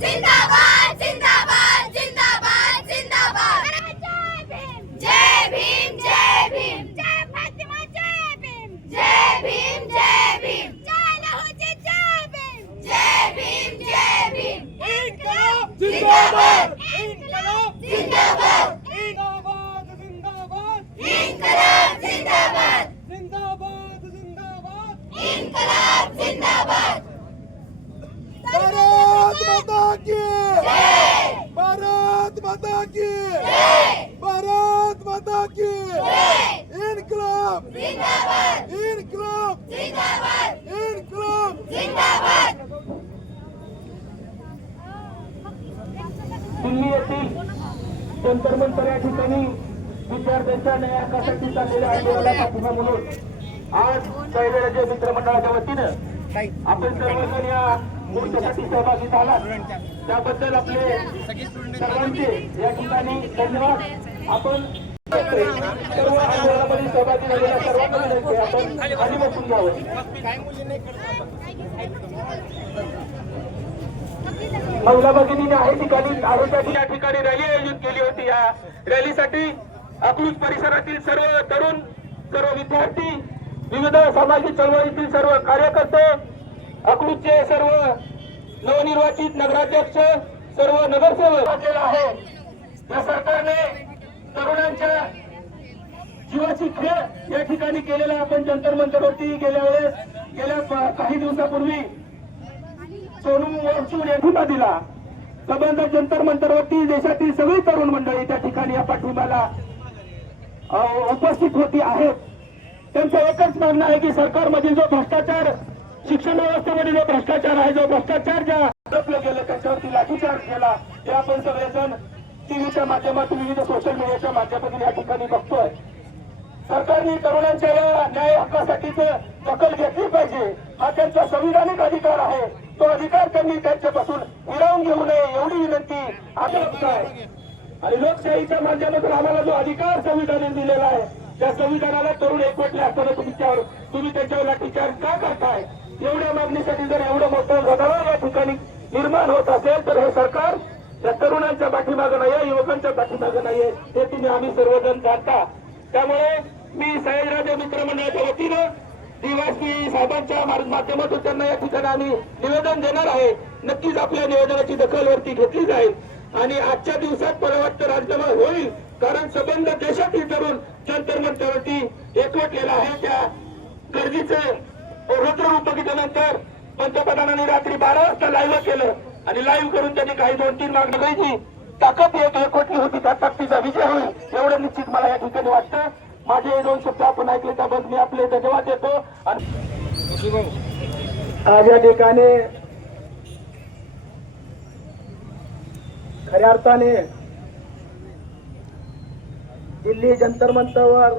जिंदाबाद जिंदाबाद जिंदाबाद जिंदाबाद। जय भीम जय भीम जय फातिमा जय भीम जय भीम जय भीम जय लहूजी जय भीम जय भीम जय भीम। इनकलाब जिंदाबाद इनकलाब जिंदाबाद जिंदाबाद जिंदाबाद इनकलाब जिंदाबाद जिंदाबाद जिंदाबाद इनकलाब जिंदाबाद। भारत माता की जय भारत माता की जय भारत माता की जय इनकलाब जिंदाबाद इनकलाब जिंदाबाद इनकलाब। जिंदाबाद। दिल्ली येथील जंतर मंतर या ठिकाणी विद्यार्थ्यांच्या न्याय हक्कासाठी चाललेल्या आंदोलनाला पाठिंबा म्हणून आज शैलराजे मित्रमंडळाच्या वतीनं आपण सर्वजण या मोर्चासाठी सहभागी झालात त्याबद्दल आपले सर्वांचे या ठिकाणी धन्यवाद। आपण सर्व आंदोलनामध्ये सहभागी झालेल्या सर्वांना विनंती आहे, आपण खाली बसून घ्यावं। महिला भगिनीने आहे ठिकाणी आरोग्याची या ठिकाणी रॅली आयोजित केली होती। या रॅलीसाठी अकलूज परिसरातील सर्व तरुण, सर्व विद्यार्थी, विविध सामाजिक चळवळीतील सर्व कार्यकर्ते, अकलूजचे सर्व नवनिर्वाचित नगराध्यक्ष, सर्व नगरसेवक केला आहे। या सरकारने तरुणांच्या जीवाची खेळ या ठिकाणी केलेला आपण जंतर मंतरवरती गेल्या काही दिवसापूर्वी सोनू मोर्चून पाठिंबा दिला। संबंध जंतर मंतरवरती देशातील सगळी तरुण मंडळी त्या ठिकाणी या पाठिंब्याला उपस्थित होती आहेत। त्यांचं एकच म्हणणं आहे की सरकारमधील जो भ्रष्टाचार, शिक्षण व्यवस्थेमध्ये जो भ्रष्टाचार आहे, जो भ्रष्टाचार ज्या आरोपलं गेलं त्याच्यावरती लाठीचार्ज केला, हे आपण सगळेजण टीव्हीच्या माध्यमातून, विविध सोशल मीडियाच्या माध्यमातून या ठिकाणी बघतोय। सरकारने तरुणांच्या या न्याय हक्कासाठी दखल घेतली पाहिजे, हा त्यांचा संविधानिक अधिकार आहे। तो अधिकार त्यांनी त्यांच्यापासून हिरावून घेऊ नये एवढी विनंती आम्ही आहे। आणि लोकशाहीच्या माध्यमातून आम्हाला जो अधिकार संविधानाने दिलेला आहे, त्या संविधानाला तरुण एकवटले असताना तुम्ही त्याच्यावर लाठीचार्ज का करताय? एवढ्या मागणीसाठी जर एवढं मोठं गदारोळ या ठिकाणी निर्माण होत असेल तर हे सरकार त्या तरुणांच्या पाठीमागं नाहीये, युवकांच्या पाठीमागं नाहीये, हे तुम्ही आम्ही सर्वजण जाणता। त्यामुळे मी सयाजीराजे मित्रमंडळाच्या वतीनं DYSP साहेबांच्या माध्यमातून त्यांना या ठिकाणी आम्ही निवेदन देणार आहे। नक्कीच आपल्या निवेदनाची दखल वरती घेतली जाईल आणि आजच्या दिवसात मला वाटतं राजीनामा होईल, कारण संबंध देशातील तरुण जंतर मंतरवरती एकवटलेला आहे। त्या गर्दीचं रुद्ररूप बघितल्यानंतर पंतप्रधानांनी रात्री 12 वाजता लाईव्ह केलं आणि लाईव्ह करून त्यांनी काही 2-3 मागण्यांची ताकद एकवटली होती, त्या ताकदीचा विजय होईल एवढं निश्चित मला या ठिकाणी वाटतं। माझे 2 शब्द आपण ऐकले त्याबद्दल मी आपले धन्यवाद देतो। आज या ठिकाणी खऱ्या अर्थाने दिल्ली जंतर मंतरवर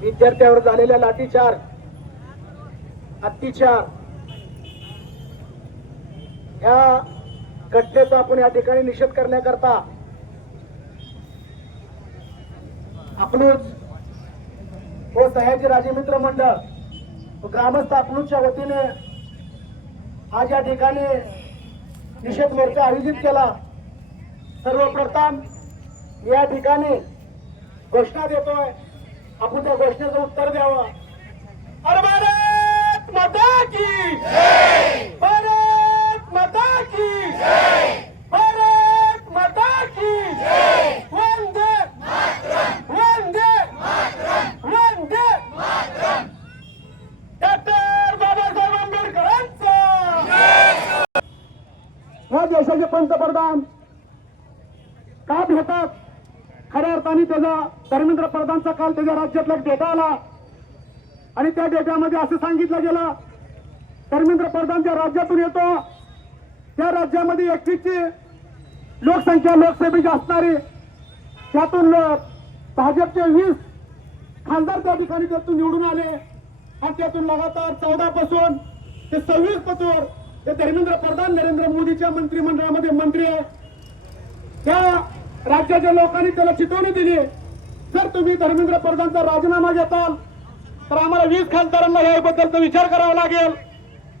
विद्यार्थ्यावर झालेल्या लाठीचार्ज, अत्याचार ह्या घटनेचा आपण या ठिकाणी निषेध करण्याकरता अकलूज व सयाजीराजे मित्र मंडळ व ग्रामस्थ अकलूजच्या वतीने आज या ठिकाणी निषेध मोर्चा आयोजित केला। सर्वप्रथम या ठिकाणी घोषणा देतोय, आपण त्या घोषणेचं उत्तर द्यावं। भारत माता की जय, भारत माता की जय, भारत माता की जय, वंदे मातरम, वंदे मातरम, वंदे मातरम। डॉक्टर बाबासाहेब आंबेडकरांचा या देशाचे पंतप्रधान का भेटतात? खऱ्या अर्थाने त्याचा धर्मेंद्र प्रधानचा काल त्याच्या राज्यातला डेटा आला आणि त्या डेटामध्ये असं सांगितलं गेलं, धर्मेंद्र प्रधान ज्या राज्यातून येतो त्या राज्यामध्ये 21ची लोकसंख्या लोकसभेची असणारी, त्यातून भाजपचे 20 खासदार त्या ठिकाणी त्यातून निवडून आले आणि त्यातून लगातार 14 पासून ते 26 पासून ते धर्मेंद्र प्रधान नरेंद्र मोदीच्या मंत्रिमंडळामध्ये मंत्री आहे। त्या राज्याच्या लोकांनी त्याला चिठवणी दिली, जर तुम्ही धर्मेंद्र प्रधानचा राजीनामा घेताल तर आम्हाला 20 खासदारांना याबद्दलचा विचार करावा लागेल।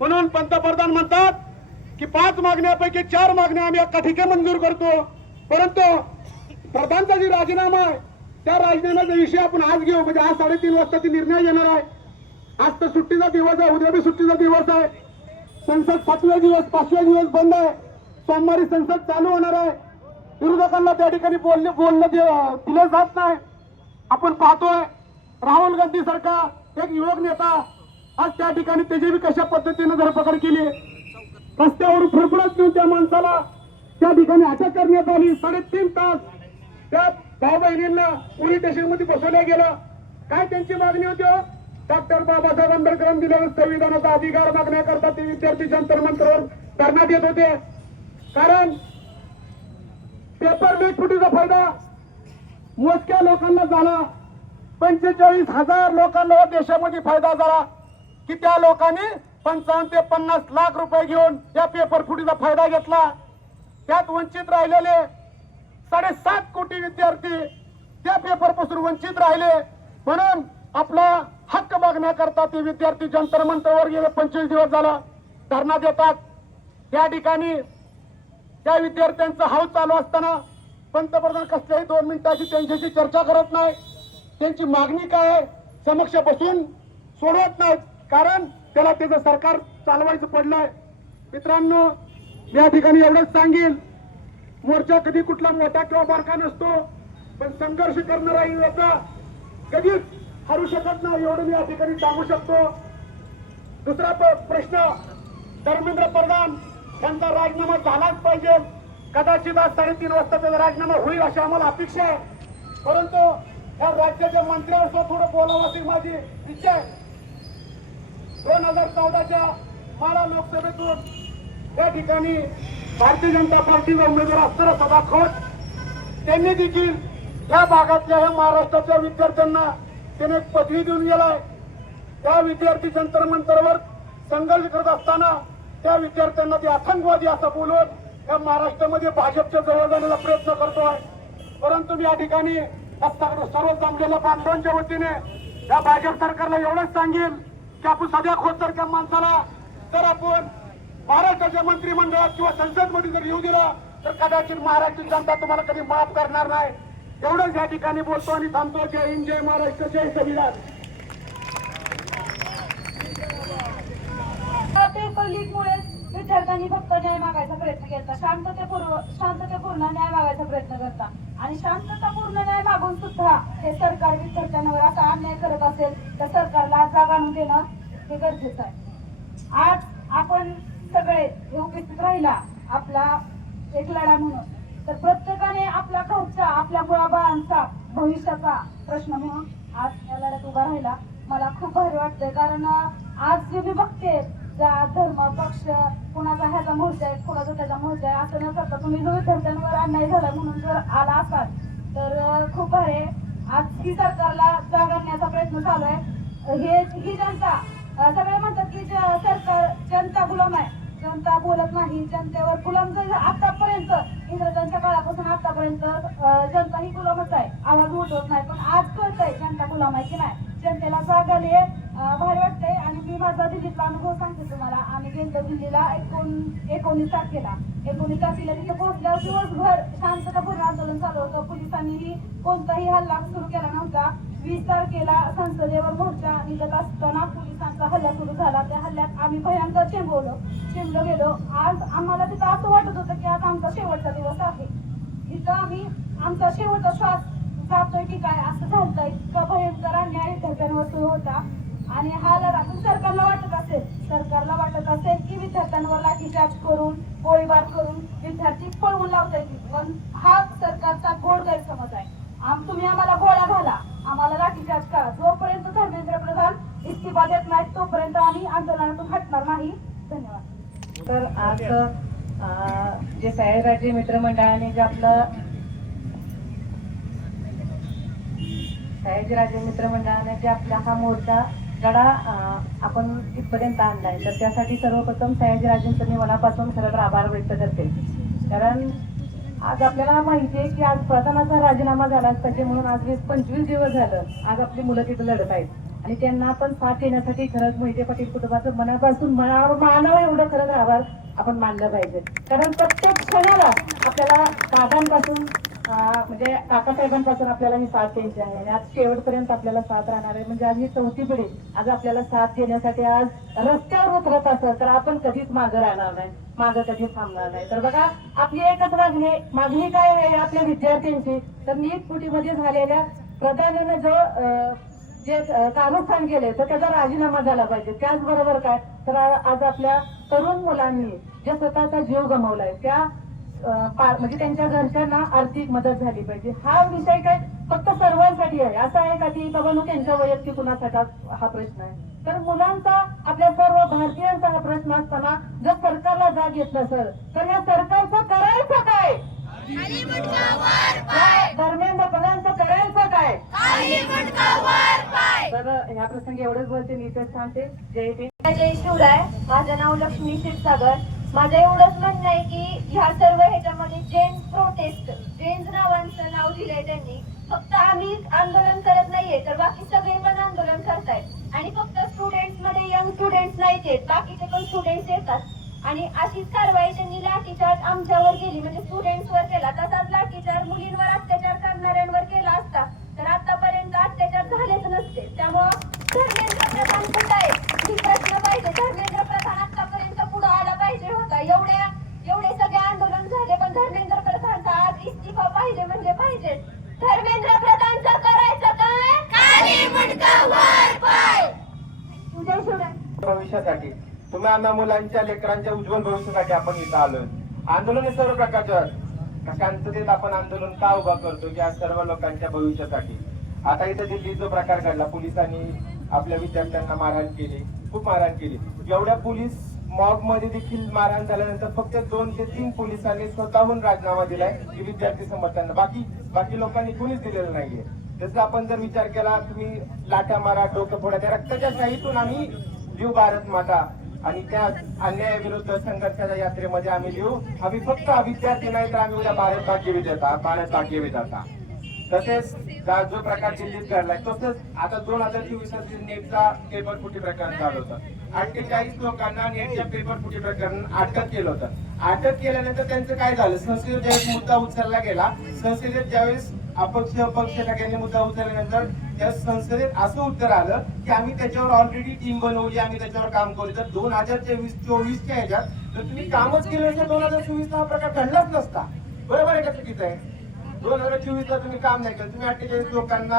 म्हणून पंतप्रधान म्हणतात की 5 मागण्यापैकी 4 मागण्या आम्ही एका ठिकाणी मंजूर करतो. परंतु प्रधानचा जे राजीनामा आहे त्या राजीनाम्याचा विषय आपण आज घेऊ. म्हणजे आज 3:30 वाजता ती निर्णय घेणार आहे. आज तर सुट्टीचा दिवस आहे, उद्या बी सुट्टीचा दिवस आहे. संसद 7व्या दिवस 5व्या दिवस बंद आहे. सोमवारी संसद चालू होणार आहे. विरोधकांना त्या ठिकाणी बोलणं दिलं जात नाही. आपण पाहतोय राहुल गांधी सारखा एक युवक नेता आज त्या ठिकाणी त्याची बी कशा पद्धतीने धरपकड केली. रस्त्यावरून फडफडत घेऊन त्या माणसाला त्या ठिकाणी अटक करण्यात आली. 3.5 तास त्या भाऊ बहिणींना पोलीस स्टेशन मध्ये बसवल्या गेलं. काय त्यांची मागणी होती? डॉक्टर बाबासाहेब आंबेडकरांनी दिलेला संविधानाचा अधिकार मागण्याकरता ते विद्यार्थी जंतर मंतरवर धरण्यात येत होते. कारण पेपर लीक फुटीचा फायदा मोजक्या लोकांना झाला. 45,000 लोकांना देशामध्ये फायदा झाला की त्या लोकांनी 55 ते 50 लाख रुपये घेऊन या पेपर फुटीचा फायदा घेतला. त्यात वंचित राहिलेले 7.5 कोटी विद्यार्थी त्या पेपर पासून वंचित राहिले. म्हणून आपला हक्क मागण्याकरता ते विद्यार्थी जंतर मंतरवर गेले 25 दिवस झाला धरणा देतात. त्या ठिकाणी त्या विद्यार्थ्यांचा हाव चालू असताना पंतप्रधान कसल्याही 2 मिनिटाची त्यांच्याशी चर्चा करत नाही. त्यांची मागणी काय आहे समक्ष बसून सोडवत नाहीत. कारण त्याला त्याचं सरकार चालवायचं पडलंय. मित्रांनो, या ठिकाणी एवढंच सांगेल, मोर्चा कधी कुठला मोठा किंवा बारका नसतो, पण संघर्ष करणारा युवक कधीच हरू शकत नाही एवढं मी या ठिकाणी सांगू शकतो. दुसरा प्रश्न, धर्मेंद्र प्रधान यांचा राजीनामा झालाच पाहिजे. कदाचित आज 3:30 वाजता त्याचा राजीनामा होईल अशी आम्हाला अपेक्षा आहे. परंतु या राज्याच्या मंत्र्यांवर थोडं बोलावं अशी माझी इच्छा आहे. 2014च्या माढा लोकसभेतून त्या ठिकाणी भारतीय जनता पार्टीचा उमेदवार असताना सदा खोत त्यांनी देखील या भागातल्या या महाराष्ट्राच्या विद्यार्थ्यांना त्याने एक पदवी देऊन गेलाय. त्या विद्यार्थी जंतर मंतरवर संघर्ष करत असताना त्या विद्यार्थ्यांना ते आतंकवादी असं बोलून या महाराष्ट्रामध्ये भाजपच्या जवळ जाण्याचा प्रयत्न करतोय. परंतु मी या ठिकाणी सर्व जमलेल्या बांधवांच्या वतीने या भाजप सरकारला एवढंच सांगेल की आपण सध्या खोतसारख्या माणसाला जर आपण महाराष्ट्राच्या मंत्रिमंडळात किंवा संसदमध्ये जर येऊ दिला तर कदाचित महाराष्ट्र जनता तुम्हाला कधी माफ करणार नाही. एवढंच या ठिकाणी बोलतो आणि थांबतो. जय हिंद, जय महाराष्ट्र, जय संविधान. पेपर लीकमुळे विद्यार्थ्यांनी फक्त न्याय मागायचा प्रयत्न केला. शांततापूर्ण न्याय मागायचा प्रयत्न करता आणि शांततापूर्ण न्याय मागून सुद्धा हे सरकार विद्यार्थ्यांवर असा अन्याय करत असेल तर सरकारला जाग आणून देणं हे गरजेचं आहे. आज आपण सगळे हे उपस्थित राहिला आपला एक लढा म्हणून, तर प्रत्येकाने आपल्या घरच्या आपल्या मुलाबाळांचा भविष्याचा प्रश्न म्हणून आज या लढ्यात उभा राहिला. मला खूप भारी वाटतंय. कारण आज जे मी बघते ज्या धर्म पक्ष कुणाचा ह्याचा मोर्चा आहे कुणाचा त्याचा मोर्चा आहे असं न करता तुम्ही जो विद्यार्थ्यांवर अन्याय झाला म्हणून जर आला असाल तर खूप भारी. आज ही सरकारला जाग आणण्याचा प्रयत्न चालू आहे. ही जनता सगळे म्हणतात की सरकार जनता गुलाम आहे, जनता बोलत नाही, जनतेवर गुलाम जर आतापर्यंत इंग्रजांच्या काळापासून आतापर्यंत जनता ही गुलामच आहे, आवाज उठवत नाही. पण आज कळतंय जनता गुलाम आहे की नाही, जनतेला जाग आली आहे. भारी वाटतंय. आणि मी माझा दिल्लीतला अनुभव सांगते तुम्हाला. आम्ही गेलो दिल्लीला 19 तारखेला. 19 तारखेला तिथे पोहोचल्यावर दिवसभर शांततापूर्ण आंदोलन चालू होतं. पोलिसांनीही कोणताही हल्ला सुरू केला नव्हता. 20 तारखेला संसदेवर मोर्चा निघत असताना पोलिसांचा हल्ला सुरू झाला. त्या हल्ल्यात आम्ही भयंकर चिंबलो गेलो. आज आम्हाला तिथं असं वाटत होतं की आज आमचा शेवटचा दिवस आहे. इथं आम्ही आमचा शेवटचा श्वास जातोय की काय असं झालंय. इतका भयंकर अन्याय विद्यार्थ्यांवर सुरू होता. आणि हा लढा सरकारला वाटत असेल की विद्यार्थ्यांवर लाठीचार्ज करून गोळीबार करून विद्यार्थी पळवून लावता येतील. पण हा सरकारचा गोड गैरसमज आहे. तुम्ही आम्हाला गोळ्या घाला, आम्हाला लाठीचार्ज करा, जोपर्यंत धर्मेंद्र प्रधान इस्तिफा देत नाही तोपर्यंत आम्ही आंदोलनातून हटणार नाही. धन्यवाद. तर आज जे सयाजीराजे मित्रमंडळाने जे आपलं सयाजीराजे मित्रमंडळाने जे आपला हा मोर्चा लढा आपण इथपर्यंत आणलाय, तर त्यासाठी सर्वप्रथम सयाजीराजेंचं मी मनापासून खरं तर आभार व्यक्त करते. कारण आज आपल्याला माहिती आहे की आज प्रधानाचा राजीनामा झाला पाहिजे म्हणून आज 20-25 दिवस झालं आज आपली मुलं तिथं लढत आहेत. आणि त्यांना आपण साथ देण्यासाठी खरंच मोहिते पाटील कुटुंबाचं मनापासून मानव एवढं खरंच आभार आपण मानलं पाहिजे. कारण प्रत्येक क्षणाला आपल्याला दादांपासून म्हणजे काकासाहेबांपासून आपल्याला ही साथ द्यायची आहे आणि आज शेवटपर्यंत आपल्याला साथ राहणार आहे. म्हणजे आज ही चौथी पिढी आज आपल्याला साथ देण्यासाठी आज रस्त्यावर उतरत असेल तर आपण कधीच मागं राहणार नाही, मागं कधीच थांबणार नाही. तर बघा आपली एकच मागणी काय आहे आपल्या विद्यार्थ्यांची, तर नीट फुटीमध्ये झालेल्या प्रधानानं जे कारस्थान केले तर त्याचा राजीनामा झाला पाहिजे. त्याचबरोबर काय तर आज आपल्या तरुण मुलांनी जे स्वतःचा जीव गमावलाय त्या म्हणजे त्यांच्या घरच्यांना आर्थिक मदत झाली पाहिजे. हा विषय काय फक्त सर्वांसाठी आहे असं आहे का की बाबा त्यांच्या वैयक्तिक कुणासाठी हा प्रश्न आहे. तर मुलांचा आपल्या सर्व भारतीयांचा हा प्रश्न असताना जर सरकारला जाग येत नसेल तर या सरकारचं करायचं काय, खाली मुंडका वर पाय, धर्मेंद्र प्रधानचं करायचं काय. खाली मुंडका वर पाय. तर ह्या प्रसंगी एवढंच बोलते मी इथेच थांबते. जय भीम. जय शिवराय. माझं नाव लक्ष्मी क्षीरसागर. माझं एवढंच म्हणणं आहे की ह्या सर्व ह्याच्यामध्ये जेन्स प्रोटेस्ट, जेन्स नावांचं नाव दिलंय त्यांनी. फक्त आम्ही आंदोलन करत नाहीये तर बाकी सगळे पण आंदोलन करतायत आणि फक्त स्टुडंट्स मध्ये यंग स्टुडंट्स नाहीत येत, बाकीचे पण स्टुडंट्स येतात. आणि अशीच कारवाई त्यांनी लाठीचार्ज आमच्यावर केली म्हणजे स्टुडंट्सवर केला. तसाच लाठीचार्ज मुलींवर अत्याचार करणाऱ्यांवर केला असता तर आतापर्यंत अत्याचार झालेच नसते. त्यामुळं धर्मेंद्र प्रधान कुठं आहे ही प्रश्न पाहिजे. धर्मेंद्र प्रधान आतापर्यंत पुढे आला पाहिजे होता. एवढे सगळे आंदोलन झाले पण धर्मेंद्र प्रधानचा आज इस्तिफा पाहिजे म्हणजे पाहिजे. धर्मेंद्र प्रधानचं करायचं काय, खाली मुंडका वर पाय. जय शिवराय. भविष्यासाठी तुम्ही आम्हा मुलांच्या लेकरांच्या उज्ज्वल भविष्यासाठी आपण इथं आलोय. आंदोलन हे सर्व प्रकारचं शांततेत आपण आंदोलन का उभा करतो की आज सर्व लोकांच्या भविष्यासाठी. आता इथं दिल्लीत जो प्रकार घडला, पोलिसांनी आपल्या विद्यार्थ्यांना मारहाण केली, खूप मारहाण केली. एवढ्या पोलीस मॉब मध्ये देखील मारहाण झाल्यानंतर फक्त 2 ते 3 पोलिसांनी स्वतःहून राजीनामा दिलाय की विद्यार्थी समर्थांना. बाकी लोकांनी कुणीच दिलेलं नाहीये. जसं आपण जर विचार केला तुम्ही लाठा मारा, डोकं फोडा, त्या रक्ताच्या शाहीतून आम्ही लिहू भारत माता आणि त्या अन्यायाविरुद्ध संघर्षाच्या यात्रेमध्ये आम्ही लिहू. आम्ही फक्त विद्यार्थी नाही तर आम्ही उद्या भारत भाग्य विधाता. तसेच जो प्रकार दिल्लीत घडलाय तसंच आता 2024 नेटचा पेपर फुटी प्रकरण चालू होतं. 48 लोकांना नेटच्या पेपर फुटी प्रकरण अटक केलं होतं. अटक केल्यानंतर त्यांचं काय झालं, संसदेत ज्यावेळेस मुद्दा उचलला गेला, संसदेत ज्यावेळेस अपक्ष सगळ्यांनी मुद्दा उचलल्यानंतर त्या संसदेत असं उत्तर आलं की आम्ही त्याच्यावर ऑलरेडी टीम बनवली, आम्ही त्याच्यावर काम करू. तर 2024च्या ह्याच्यात तर तुम्ही कामच केलं तर 2024 हा प्रकार घडलाच नसता. बरोबर आहे का चुकीचं आहे? 2024ला तुम्ही काम नाही केलं, तुम्ही 48 लोकांना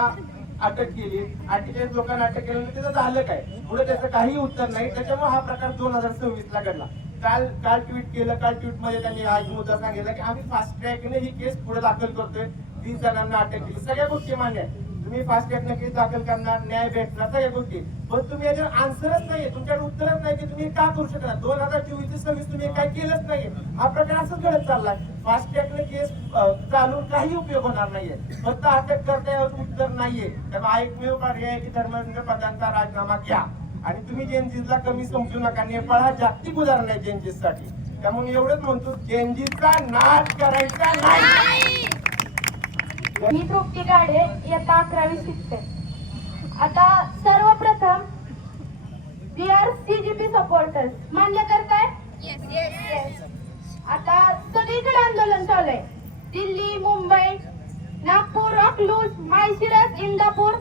अटक केली. 48 लोकांना अटक केल्यानंतर त्याचं झालं काय, पुढे त्याचं काही उत्तर नाही. त्याच्यामुळे हा प्रकार 2026ला घडला. काल ट्विट केलं, काल ट्विट मध्ये त्यांनी हा मुद्दा सांगितला की आम्ही फास्ट ट्रॅकने ही केस पुढे दाखल करतोय. 30 जणांना अटक केली, सगळ्या गोष्टी मान्य आहेत. तुम्ही फास्ट ट्रॅकने केस दाखल करणार, न्याय भेटणार, सगळ्या गोष्टी. पण तुम्ही याच्यावर आन्सरच नाहीये, तुमच्याकडे उत्तरच नाही की तुम्ही का करू शकणार. 2024 तुम्ही काय केलंच नाहीये. हा प्रकार असंच घडत चाललाय. फास्ट ट्रॅकने केस चालून काही उपयोग होणार नाहीये, फक्त अटक करता यावर उत्तर नाहीये. त्यामुळे एकमेव पर्याय आहे की धर्मेंद्र प्रधानचा राजीनामा घ्या आणि तुम्ही जेएनजीला कमी समजू नका. नेपाळ हा जागतिक उदाहरण आहे जेएनजीसाठी. त्यामुळे एवढंच म्हणतो, जेएनजीचा नाश करायचा नाही. मी तृप्ती गाडे, इयत्ता 11वी शिकते. आता सर्वप्रथम वी आर CGP सपोर्टर्स. मान्य करताय? Yes. आता सगळीकडे आंदोलन चालू आहे. दिल्ली, मुंबई, नागपूर, अकलूज, माळशिरस, इंदापूर.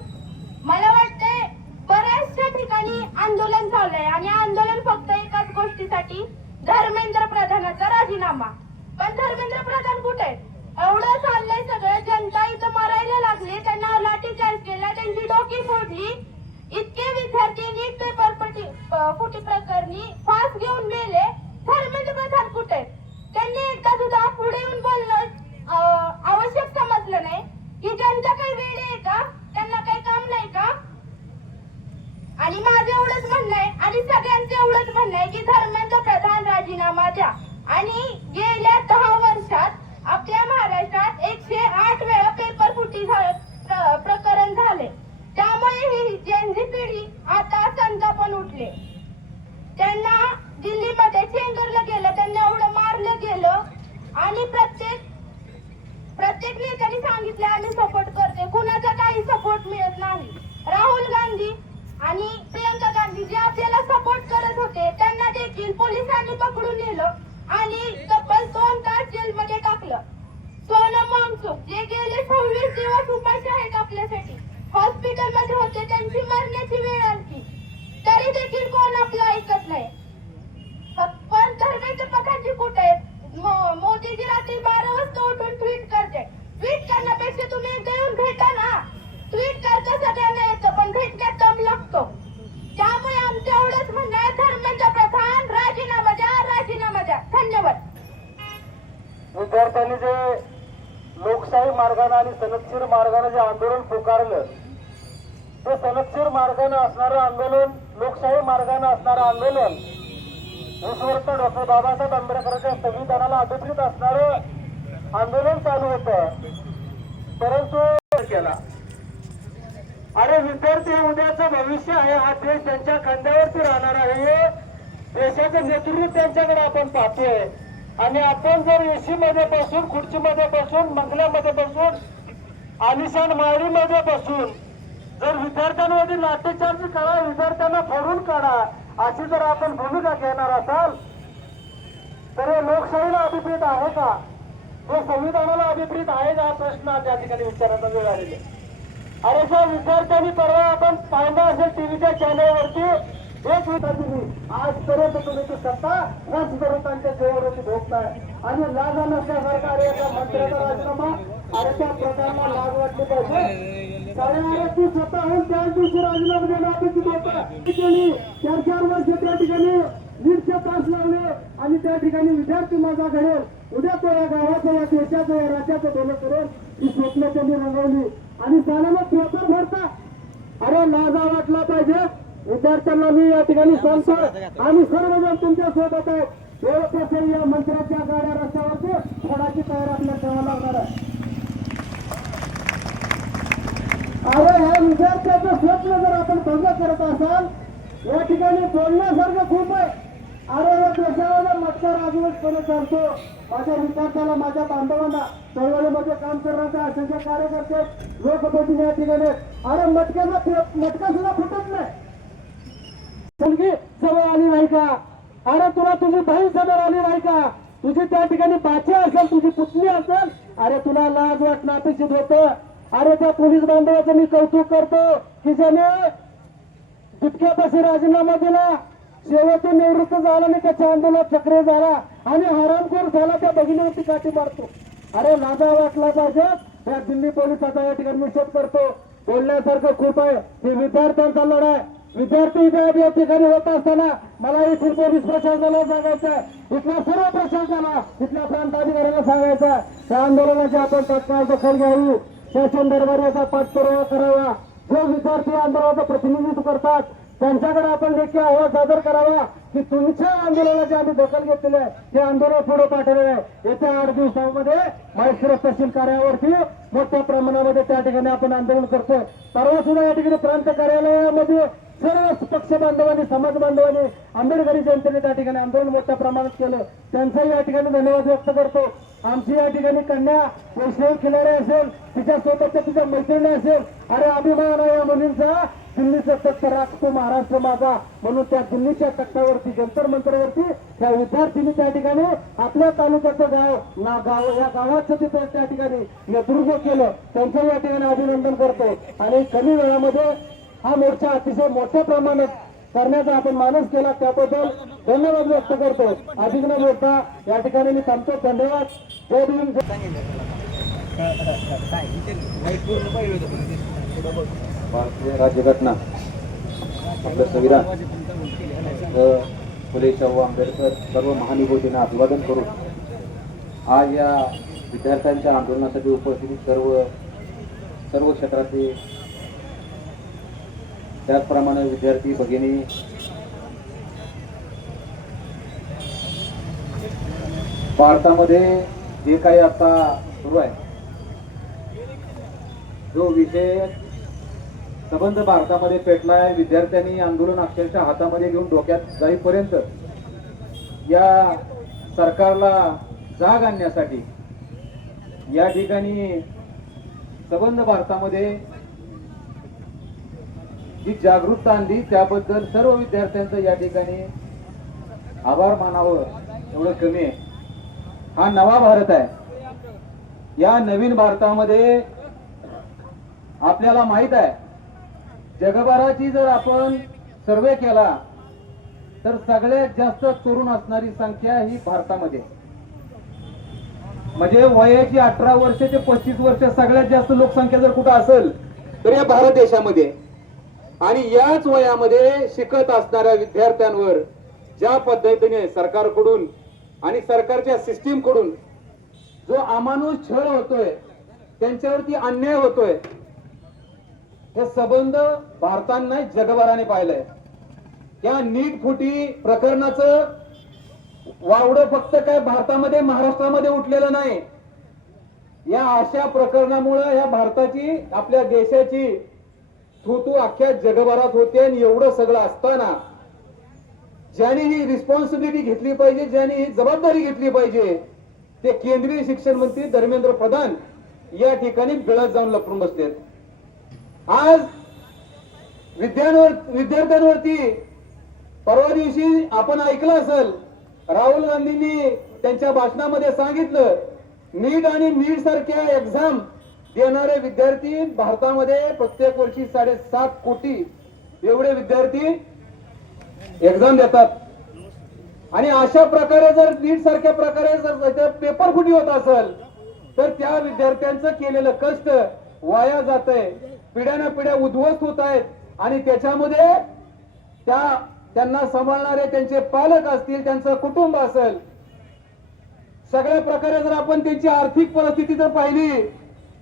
मला वाटतंय बऱ्याचशा ठिकाणी आंदोलन चालू आहे आणि आंदोलन फक्त एकाच गोष्टीसाठी, धर्मेंद्र प्रधानाचा राजीनामा. पण धर्मेंद्र प्रधान कुठे आहेत? एवढं चाललंय सगळं, जनता इथं मरायला लागली, त्यांना लाठीचार्ज केला, त्यांची डोकी फोडली. इतके विद्यार्थी नीट पेपर फुटी प्रकरणी फास घेऊन मेले. धर्मेंद्र प्रधान कुठे आहेत? त्यांनी एकदा सुद्धा पुढे येऊन बोलणं आवश्यक समजलं नाही की जनता काही वेळ आहे का, त्यांना काही काम नाही का. आणि माझं एवढंच म्हणणं आहे आणि सगळ्यांचं एवढंच म्हणणं आहे की धर्मेंद्र प्रधान राजीनामा द्या. आणि गेल्या 10 वर्षात आपल्या महाराष्ट्रात 108 वेळा पेपर फुटी प्रकरण झाले. त्यामुळे ही जेनझी पिढी आता संतापून उठले. त्यांना दिल्लीमध्ये चेंगरलं गेलं, त्यांना एवढं मारलं गेलं आणि प्रत्येक नेत्याने सांगितले आम्ही सपोर्ट करते, कुणाचा काही सपोर्ट मिळत नाही. राहुल गांधी आणि प्रियंका गांधी जे आपल्याला सपोर्ट करत होते त्यांना देखील पोलिसांनी पकडून नेलं आणि तब्बल 2 तास जेलमध्ये टाकलं. सोनम वांगचुक जे गेले 26 दिवस उपाशी आहेत आपल्यासाठी, हॉस्पिटलमध्ये होते, त्यांची मरण्याची वेळ आली तरी देखील कोण आपलं ऐकत नाही. पण धर्मेंद्र प्रधानजी कुठे आहेत? मोदीजी रात्री 12 वाजता उठून ट्विट करते. ट्विट करण्यापेक्षा तुम्ही एकदा येऊन भेटा ना. ट्विट करता सगळ्यांना येतं पण भेटण्यात दम लागतो. त्यामुळे आमचं एवढंच म्हणणं आहे, धर्मेंद्र प्रधान राजीनामा द्या, राजीनामा द्या. धन्यवाद. विद्यार्थ्यांनी जे लोकशाही मार्गाने आणि सनदशीर मार्गाने जे आंदोलन पुकारलं, ते सनदशीर मार्गाने असणारं आंदोलन, लोकशाही मार्गाने असणारं आंदोलन, विश्वरत्न डॉक्टर बाबासाहेब आंबेडकरांच्या संविधानाला अभिप्रेत असणारं आंदोलन चालू होतं. परंतु केला, अरे विद्यार्थी उद्याचं भविष्य आहे, हा देश त्यांच्या खांद्यावरती राहणार आहे, देशाचं नेतृत्व त्यांच्याकडे आपण पाहतोय. आणि आपण जर एसी मध्ये बसून, खुर्चीमध्ये बसून, बंगल्यामध्ये बसून, आलिशान माळीमध्ये बसून जर विद्यार्थ्यांवरती लाठीचार्ज करा, विद्यार्थ्यांना फोडून काढा, अशी जर आपण भूमिका घेणार असाल तर हे लोकशाहीला अभिप्रेत आहे का? हे संविधानाला अभिप्रेत आहे का? हा प्रश्न त्या ठिकाणी विचारायचा वेळ आलेला आहे. अरे ज्या विद्यार्थ्यांनी परवा आपण पाहिलं असेल टीव्हीच्या चॅनलवरती, एक विद्यार्थी आजपर्यंत तुम्ही ती सत्ता राजगुरुतांच्या जेवणाची भोगताय आणि लाज नसल्यासारखा अरे एका मंत्र्याचा राजीनामा, अरे त्या प्रकारला लाज वाटली पाहिजे. कारण ती स्वतःहून त्याच दिवशी राजीनामा देणं अपेक्षित होतं. केली 4-4 वर्ष त्या ठिकाणी नीटचे तास लावले आणि त्या ठिकाणी विद्यार्थी माझा घडेल, उद्या तो या गावाचं, या देशाचं, या राज्याचं भलं करेल ही स्वप्न त्यांनी रंगवली आणि सालाला पेपर भरता. अरे लाजा वाटला पाहिजे. विद्यार्थ्यांना मी या ठिकाणी सांगतो, आम्ही सर्वजण तुमच्या सोबत आहे. एवढं या मंत्र्याच्या गाड्या रस्त्यावरती फोडाची तयार आपल्याला करावं लागणार आहे. अरे ह्या विद्यार्थ्याचं स्वप्न जर आपण भंग करत असाल, या ठिकाणी बोलण्यासारखं खूप आहे. अरे या देशाला मटका राजवटपणे करतो. माझ्या विद्यार्थ्याला, माझ्या बांधवांना, चळवळीमध्ये काम करण्याचे असंख्य कार्यकर्ते लोकप्रतिनिधी या ठिकाणी, अरे मटका सुद्धा फुटत नाही. मुलगी समोर आली नाही का? अरे तुला तुझी बहीण समोर आली नाही का? तुझी त्या ठिकाणी बाची असेल, तुझी पुतणी असेल, अरे तुला लाज वाटणं अपेक्षित होतं. अरे त्या पोलीस बांधवाचं मी कौतुक करतो की ज्याने जितक्यापाशी राजीनामा दिला, शेवटी निवृत्त झाला आणि त्याच्या आंदोलनात सक्रिय झाला आणि हरामखोर झाला, त्या भगिनीवरती काठी मारतो. अरे लाजा वाटला पाहिजे. त्या दिल्ली पोलिसाचा या ठिकाणी निषेध करतो. बोलण्यासारखं खूप आहे. हे विद्यार्थ्यांचा लढा आहे. विद्यार्थी या ठिकाणी होत असताना मला येथील पोलीस प्रशासनाला सांगायचं, इथल्या सर्व प्रशासनाला, इथल्या प्रांताधिकाऱ्यांना सांगायचं, त्या आंदोलनाची आपण तत्काळ दखल घ्यावी, शासन दरबारी याचा पाठपुरावा करावा. जे विद्यार्थी आंदोलनाचं प्रतिनिधित्व करतात त्यांच्याकडे आपण लेखी अहवाल सादर करावा की तुमच्या आंदोलनाची आम्ही दखल घेतलेली आहे, ते आंदोलन पुढे पाठवलेलं आहे. येत्या 8 दिवसांमध्ये माळशिरस तहसील कार्यावरती मोठ्या प्रमाणामध्ये त्या ठिकाणी आपण आंदोलन करतोय. परवा सुद्धा या ठिकाणी प्रांत कार्यालयामध्ये सर्व पक्ष बांधवांनी, समाज बांधवांनी, आंबेडकरी जनतेने त्या ठिकाणी आंदोलन मोठ्या प्रमाणात केलं. त्यांचाही या ठिकाणी धन्यवाद व्यक्त करतो. आमची या ठिकाणी कन्या वैष्णव खिलाडी असेल, तिच्यासोबतच्या तिच्या मैत्रिणी असेल, अरे अभिमान आहे या मुलींचा. दिल्लीचं तख्त राखतो महाराष्ट्र माझा म्हणून त्या दिल्लीच्या तख्तावरती, जंतर मंतरवरती त्या विद्यार्थ्यांनी त्या ठिकाणी आपल्या तालुक्याचं गाव या गावाचं तिथं त्या ठिकाणी नेतृत्व केलं. त्यांचं या ठिकाणी अभिनंदन करतो. आणि कमी वेळामध्ये हा मोर्चा अतिशय मोठ्या प्रमाणात करण्याचा आपण मानस केला, त्याबद्दल धन्यवाद व्यक्त करतो. अधिक न बोलता या ठिकाणी मी थांबतो. धन्यवाद. जय भीम. भारतीय राज्यघटना, आपलं संविधान, फुले शाहू आंबेडकर सर्व महानुभावतींना अभिवादन करून आज या विद्यार्थ्यांच्या आंदोलनासाठी उपस्थित सर्व क्षेत्रातले, त्याचप्रमाणे विद्यार्थी भगिनी, भारतामध्ये जे काही आता सुरू आहे, जो विषय संबंध भारतामध्ये पेटलाय, विद्यार्थ्यांनी आंदोलन अक्षरशः हातामध्ये घेऊन डोक्यात जाईपर्यंत या सरकारला जाग आणण्यासाठी या ठिकाणी संबंध भारतामध्ये जी जागरूकता आणली त्याबद्दल सर्व विद्यार्थ्यांचं या ठिकाणी आभार मानावं एवढं कमी आहे. हा नवा भारत आहे. या नवीन भारतामध्ये आपल्याला माहित आहे, जगभराची जर आपण सर्वे केला तर सगळ्यात जास्त तरुण असणारी संख्या ही भारतामध्ये. म्हणजे वयाची 18 वर्ष ते 35 वर्ष सगळ्यात जास्त लोकसंख्या जर कुठं असेल तर या भारत देशामध्ये. आणि याच वयामध्ये शिकत असणाऱ्या विद्यार्थ्यांवर ज्या पद्धतीने सरकारकडून आणि सरकारच्या सिस्टीम कडून जो अमानुष छळ होतोय, त्यांच्यावरती अन्याय होतोय, हे संबंध भारताने नाही जगभराने पाहिलंय. या नीट फुटी प्रकरणाचं वावडं फक्त काय भारतामध्ये महाराष्ट्रामध्ये उठलेलं नाही. या अशा प्रकरणामुळे या भारताची आपल्या देशाची थू अख्ख्या जगभरात होते. आणि एवढं सगळं असताना ज्यांनी ही रिस्पॉन्सिबिलिटी घेतली पाहिजे, ज्यांनी ही जबाबदारी घेतली पाहिजे, ते केंद्रीय शिक्षण मंत्री धर्मेंद्र प्रधान या ठिकाणी गळत जाऊन लपडून बसलेत. आज विद्यार्थ्यांवरती परवा दिवशी आपण ऐकलं असेल, राहुल गांधींनी त्यांच्या भाषणामध्ये सांगितलं, नीट आणि नीट सारख्या एक्झाम देणारे विद्यार्थी भारतामध्ये प्रत्येक वर्षी 7.5 कोटी एवढे विद्यार्थी एक्झाम देतात. आणि अशा प्रकारे जर नीट सारख्या प्रकारे जर पेपर फुटी होत असेल तर त्या विद्यार्थ्यांचं केलेलं कष्ट वाया जात आहे, पिढ्याना पिढ्या उद्ध्वस्त होत आहेत. आणि त्याच्यामध्ये त्यांना सांभाळणारे त्यांचे पालक असतील, त्यांचं कुटुंब असेल, सगळ्या प्रकारे जर आपण त्यांची आर्थिक परिस्थिती जर पाहिली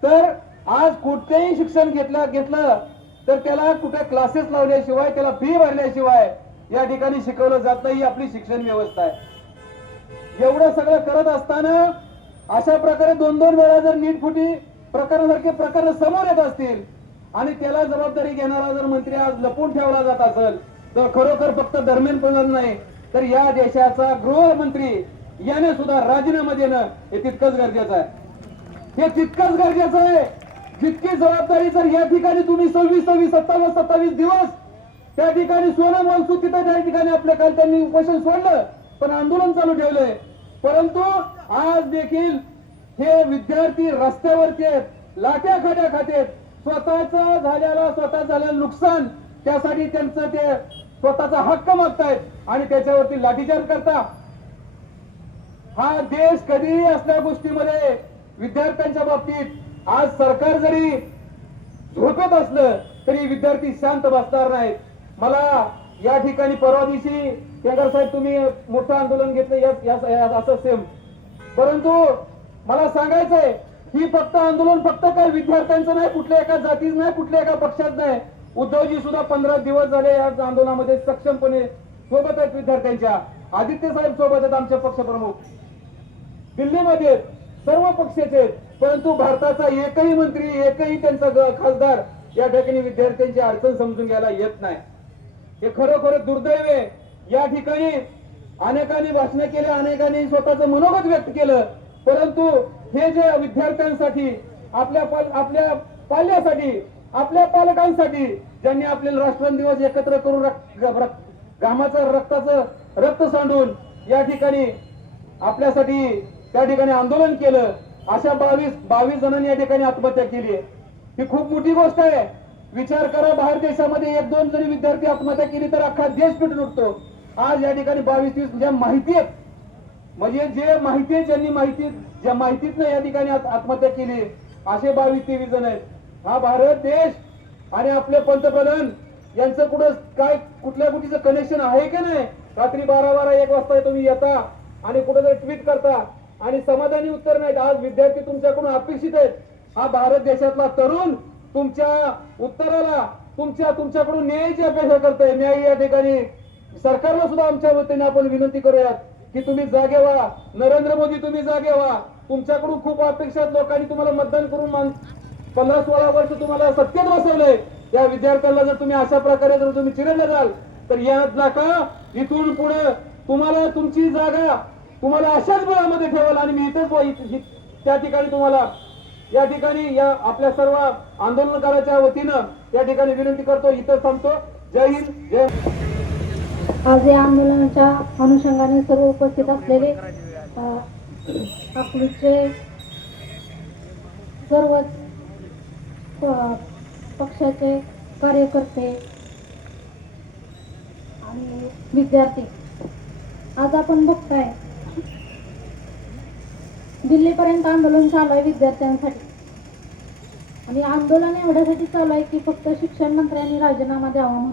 तर आज कुठेही शिक्षण घेतलं तर त्याला कुठे क्लासेस लावल्याशिवाय, त्याला फी भरल्याशिवाय या ठिकाणी शिकवलं जात नाही. ही आपली शिक्षण व्यवस्था आहे. एवढं सगळं करत असताना अशा प्रकारे 2-2 वेळा जर नीट फुटी प्रकरणासारखे प्रकरण समोर येत असतील आणि त्याला जबाबदारी घेणारा जर मंत्री आज लपून ठेवला जात असेल तर खरोखर फक्त धर्मेंद्र प्रधान नाही तर या देशाचा गृहमंत्री याने सुद्धा राजीनामा देणं हे तितकंच गरजेचं आहे. हे तितकंच गरजेचं आहे जितकी जबाबदारी जर या ठिकाणी तुम्ही 27 दिवस त्या ठिकाणी सोनं मालसू तिथं त्या ठिकाणी आपल्या काल त्यांनी उपोषण सोडलं पण आंदोलन चालू ठेवलंय. परंतु आज देखील हे विद्यार्थी रस्त्यावरती आहेत, लाट्या खाट्या खातेत, स्वतःच झालेलं नुकसान त्यासाठी त्यांचं ते स्वतःचा हक्क मागतायत आणि त्याच्यावरती लाठीचार्ज करता. हा देश कधीही असल्या गोष्टीमध्ये विद्यार्थ्यांच्या बाबतीत आज सरकार जरी झोपत असलं तरी विद्यार्थी शांत बसणार नाहीत. मला या ठिकाणी परवा दिवशी केंद्र साहेब तुम्ही मोठं आंदोलन घेतलं असं सेम, परंतु मला सांगायचंय ही फक्त आंदोलन फक्त काय विद्यार्थ्यांचं नाही, कुठल्या एका जातीचं नाही, कुठल्या एका पक्षात नाही. उद्धवजी सुद्धा 15 दिवस झाले या आंदोलनामध्ये सक्षमपणे सोबत आहेत विद्यार्थ्यांच्या. आदित्य साहेब सोबत आहेत आमचे पक्षप्रमुख, दिल्लीमध्ये सर्व पक्षाचे, परंतु भारताचा एकही मंत्री, एकही त्यांचा खासदार या ठिकाणी विद्यार्थ्यांची अडचण समजून घ्यायला येत नाही. हे खरोखर दुर्दैव आहे. या ठिकाणी अनेकांनी भाषण केले, अनेकांनी स्वतःचं मनोगत व्यक्त केलं, परंतु हे जे विद्यार्थ्यांसाठी, आपल्या पाल्यासाठी, आपल्या पालकांसाठी ज्यांनी आपल्याला राष्ट्रीय दिवस एकत्र करून घामाचं रक्त सांडून या ठिकाणी आपल्यासाठी त्या ठिकाणी आंदोलन केलं, अशा 22 जणांनी या ठिकाणी आत्महत्या केली आहे. ही खूप मोठी गोष्ट आहे. विचार करा, बाहेर देशामध्ये 1-2 जरी विद्यार्थी आत्महत्या केली तर अख्खा देश पेटून उठतो. आज या ठिकाणी 22-23 ज्या माहिती आहेत, म्हणजे जे माहिती आहे, ज्या माहितीतनं या ठिकाणी आत्महत्या केली असे 22-23 जण आहेत. हा भारत देश आणि आपले पंतप्रधान यांचं कुठल्या गोष्टीचं कनेक्शन आहे की नाही? रात्री 12-1 वाजता तुम्ही येता आणि कुठेतरी ट्विट करता आणि समाधानी उत्तर नाहीत. आज विद्यार्थी तुमच्याकडून अपेक्षित आहेत. हा भारत देशातला तरुण तुमच्या उत्तराला तुमच्याकडून न्यायाची अपेक्षा करतोय. न्याय या ठिकाणी सरकारला सुद्धा आमच्या वतीने आपण विनंती करूयात की तुम्ही जागे व्हा. नरेंद्र मोदी तुम्ही जागे व्हा. तुमच्याकडून खूप अपेक्षा आहेत. लोकांनी तुम्हाला मतदान करून 15-16 वर्ष तुम्हाला सत्तेत बसवलंय. या विद्यार्थ्यांना जर तुम्ही अशा प्रकारे जर तुम्ही चिरडले जाल तर यात नका. इथून पुढे तुम्हाला तुमची जागा तुम्हाला अशाच बळामध्ये ठेवाल आणि मी इथेच त्या ठिकाणी तुम्हाला या ठिकाणी या आपल्या सर्व आंदोलनकाराच्या वतीनं या ठिकाणी विनंती करतो. इथं थांबतो. जय हिंद, जय आज या आंदोलनाच्या अनुषंगाने सर्व उपस्थित असलेले अकलूजचे सर्वच पक्षाचे कार्यकर्ते आणि विद्यार्थी, आज आपण बघताय दिल्लीपर्यंत आंदोलन चालू आहे विद्यार्थ्यांसाठी. आणि आंदोलन एवढ्यासाठी चालू आहे की फक्त शिक्षण मंत्र्यांनी राजीनामा द्यावा म्हणून.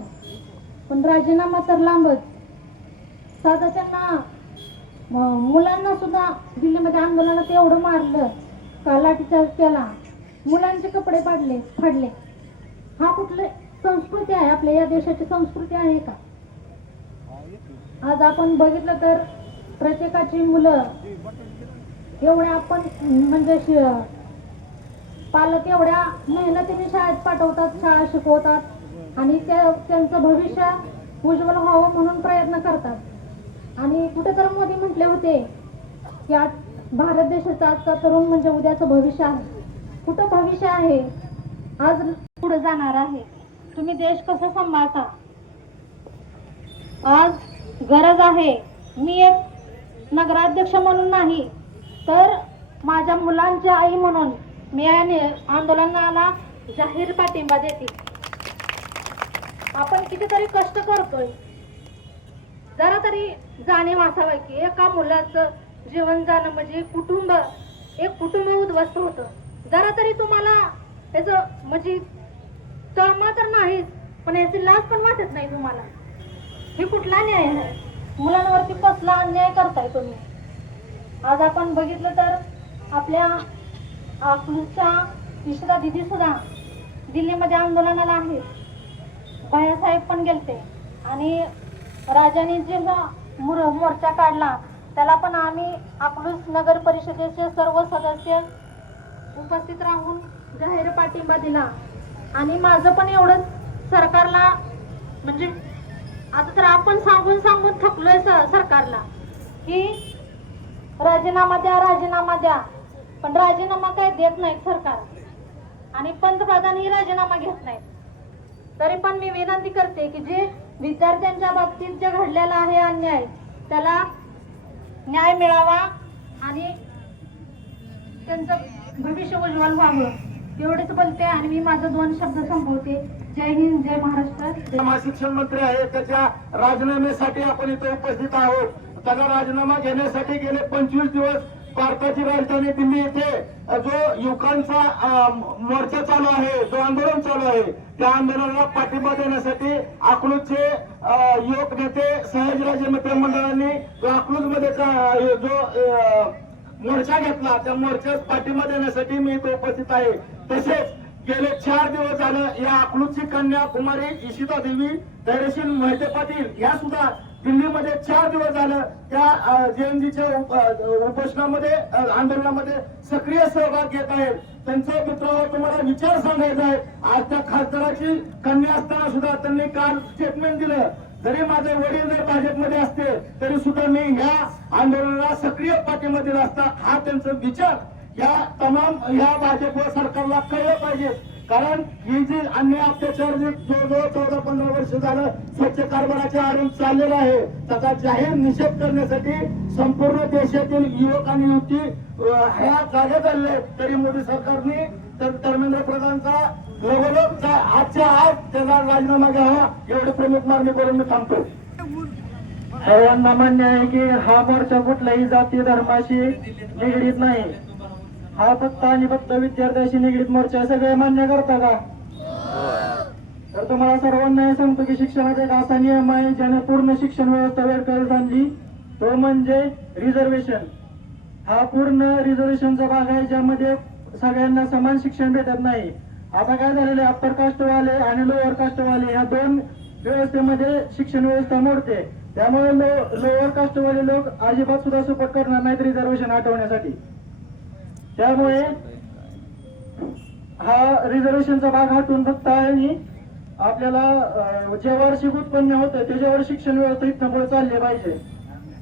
पण राजीनामा तर लांबच, साधा त्यांना मुलांना सुद्धा दिल्लीमध्ये आंदोलनात एवढं मारलं का, लाठीचार्ज केला, मुलांचे कपडे फाडले. हा कुठली संस्कृती आहे? आपल्या या देशाची संस्कृती आहे का? आज आपण बघितलं तर प्रत्येकाची मुलं एवढ्या आपण म्हणजे पालक एवढ्या मेहनतीने शाळेत पाठवतात, शाळा शिकवतात आणि त्यांचं भविष्य उज्ज्वल व्हावं म्हणून प्रयत्न करतात. आणि कुठेतरी मोदी म्हटले होते की आज भारत देशाचा आजचा तरुण म्हणजे उद्याचं भविष्य आहे. कुठं भविष्य आहे? आज पुढे जाणार आहे. तुम्ही देश कसं सांभाळता? आज गरज आहे. मी एक नगराध्यक्ष म्हणून नाही तर माझ्या मुलांची आई म्हणून मी या आंदोलनाला जाहीर पाठिंबा देते. आपण कितीतरी कष्ट करतोय, जरा तरी जाणीव असावी की एका मुलाचं जीवन जाणं म्हणजे एक कुटुंब उद्ध्वस्त होतं. जरा तरी तुम्हाला याचं म्हणजे तळमळ तर नाहीच, पण याची लाज पण वाटत नाही तुम्हाला. हे कुठला न्याय आहे? मुलांवरती कसला अन्याय करताय तुम्ही? आज आपण बघितलं तर आपल्या अकलूजच्या इशिता दिदी सुद्धा दिल्लीमध्ये आंदोलनाला आहेत. भैयासाहेब पण गेलते आणि राजाने जे मोर्चा काढला त्याला पण आम्ही अकलूज नगर परिषदेचे सर्व सदस्य उपस्थित राहून जाहीर पाठिंबा दिला. आणि माझं पण एवढंच सरकारला म्हणजे आता तर आपण सांगून थकलोय सरकारला की राजीनामा द्या, पण राजीनामा काय देत नाहीत सरकार आणि पंतप्रधानही राजीनामा घेत नाहीत. तरी पण मी विनंती करते की जे विद्यार्थ्यांच्या बाबतीत जे घडलेला आहे अन्याय, त्याला न्याय मिळावा आणि त्यांचं भविष्य उज्ज्वल व्हावं एवढेच बोलते आणि मी माझं 2 शब्द संपवते. जय हिंद, जय महाराष्ट्र. शिक्षण मंत्री आहे, त्याच्या राजीनाम्यासाठी आपण इथे उपस्थित आहोत. त्याचा राजीनामा घेण्यासाठी गेले 25 दिवस भारताची राजधानी दिल्ली येथे जो युवकांचा मोर्चा चालू आहे, जो आंदोलन चालू आहे, त्या आंदोलनाला पाठिंबा देण्यासाठी अकलूजचे युवक नेते सयाजीराजे मित्रमंडळांनी जो अकलूजमध्ये जो मोर्चा घेतला, त्या मोर्चात पाठिंबा देण्यासाठी मी इथे उपस्थित आहे. तसेच गेले 4 दिवस झालं या अकलूजची कन्या कुमारी इशिता देवी, धैर्यशील मोहिते पाटील या सुद्धा दिल्लीमध्ये 4 दिवस झालं त्या जेएनजीच्या उपोषणामध्ये आंदोलनामध्ये सक्रिय सहभाग घेत आहेत. त्यांचं मित्रांनो तुम्हाला विचार सांगायचा आहे. आज त्या खासदाराची कन्या असताना सुद्धा त्यांनी काल स्टेटमेंट दिलं, जरी माझे वडील जर भाजपमध्ये असते तरी सुद्धा मी ह्या आंदोलनाला सक्रिय पाठिंबा दिला असता. हा त्यांचा विचार या भाजप सरकारला कळलं पाहिजे. कारण ही जी अन्याय अत्याचार जवळजवळ 14-15 वर्ष झालं स्वच्छ कारभाराच्या आडून चाललेला आहे, त्याचा जाहीर निषेध करण्यासाठी संपूर्ण देशातील युवक आणि युवती ह्या जागे झालेले आहेत. तरी मोदी सरकारने धर्मेंद्र प्रधानचा लवकरच आजच्या आज त्याचा राजीनामा घ्यावा एवढी प्रमुख मागणी करून मी थांबतो. सर्वांना मान्य आहे की हा मोर्चा कुठल्याही जाती धर्माशी निगडीत नाही. हा फक्त आणि फक्त विद्यार्थ्यांशी निगडीत मोर्चा. सगळे मान्य करता का? तर तुम्हाला सर्वांना हे सांगतो की शिक्षणाचा एक असा नियम आहे ज्याने पूर्ण शिक्षण व्यवस्था वेळकरत आणली, तो म्हणजे रिझर्वेशन. हा पूर्ण रिझर्वेशनचा भाग आहे ज्यामध्ये सगळ्यांना समान शिक्षण भेटत नाही. आता काय झालेलं आहे, अप्पर कास्टवाले आणि लोअर कास्टवाले ह्या 2 व्यवस्थेमध्ये शिक्षण व्यवस्था मोडते. त्यामुळे लोअर कास्टवाले लोक अजिबात सुद्धा सपोर्ट करणार नाहीत रिझर्वेशन हटवण्यासाठी. त्यामुळे हा रिझर्वेशनचा भाग हटवून फक्त आणि आपल्याला जे वार्षिक उत्पन्न होतं त्याच्यावर शिक्षण व्यवस्था इथं पुढे चालले पाहिजे.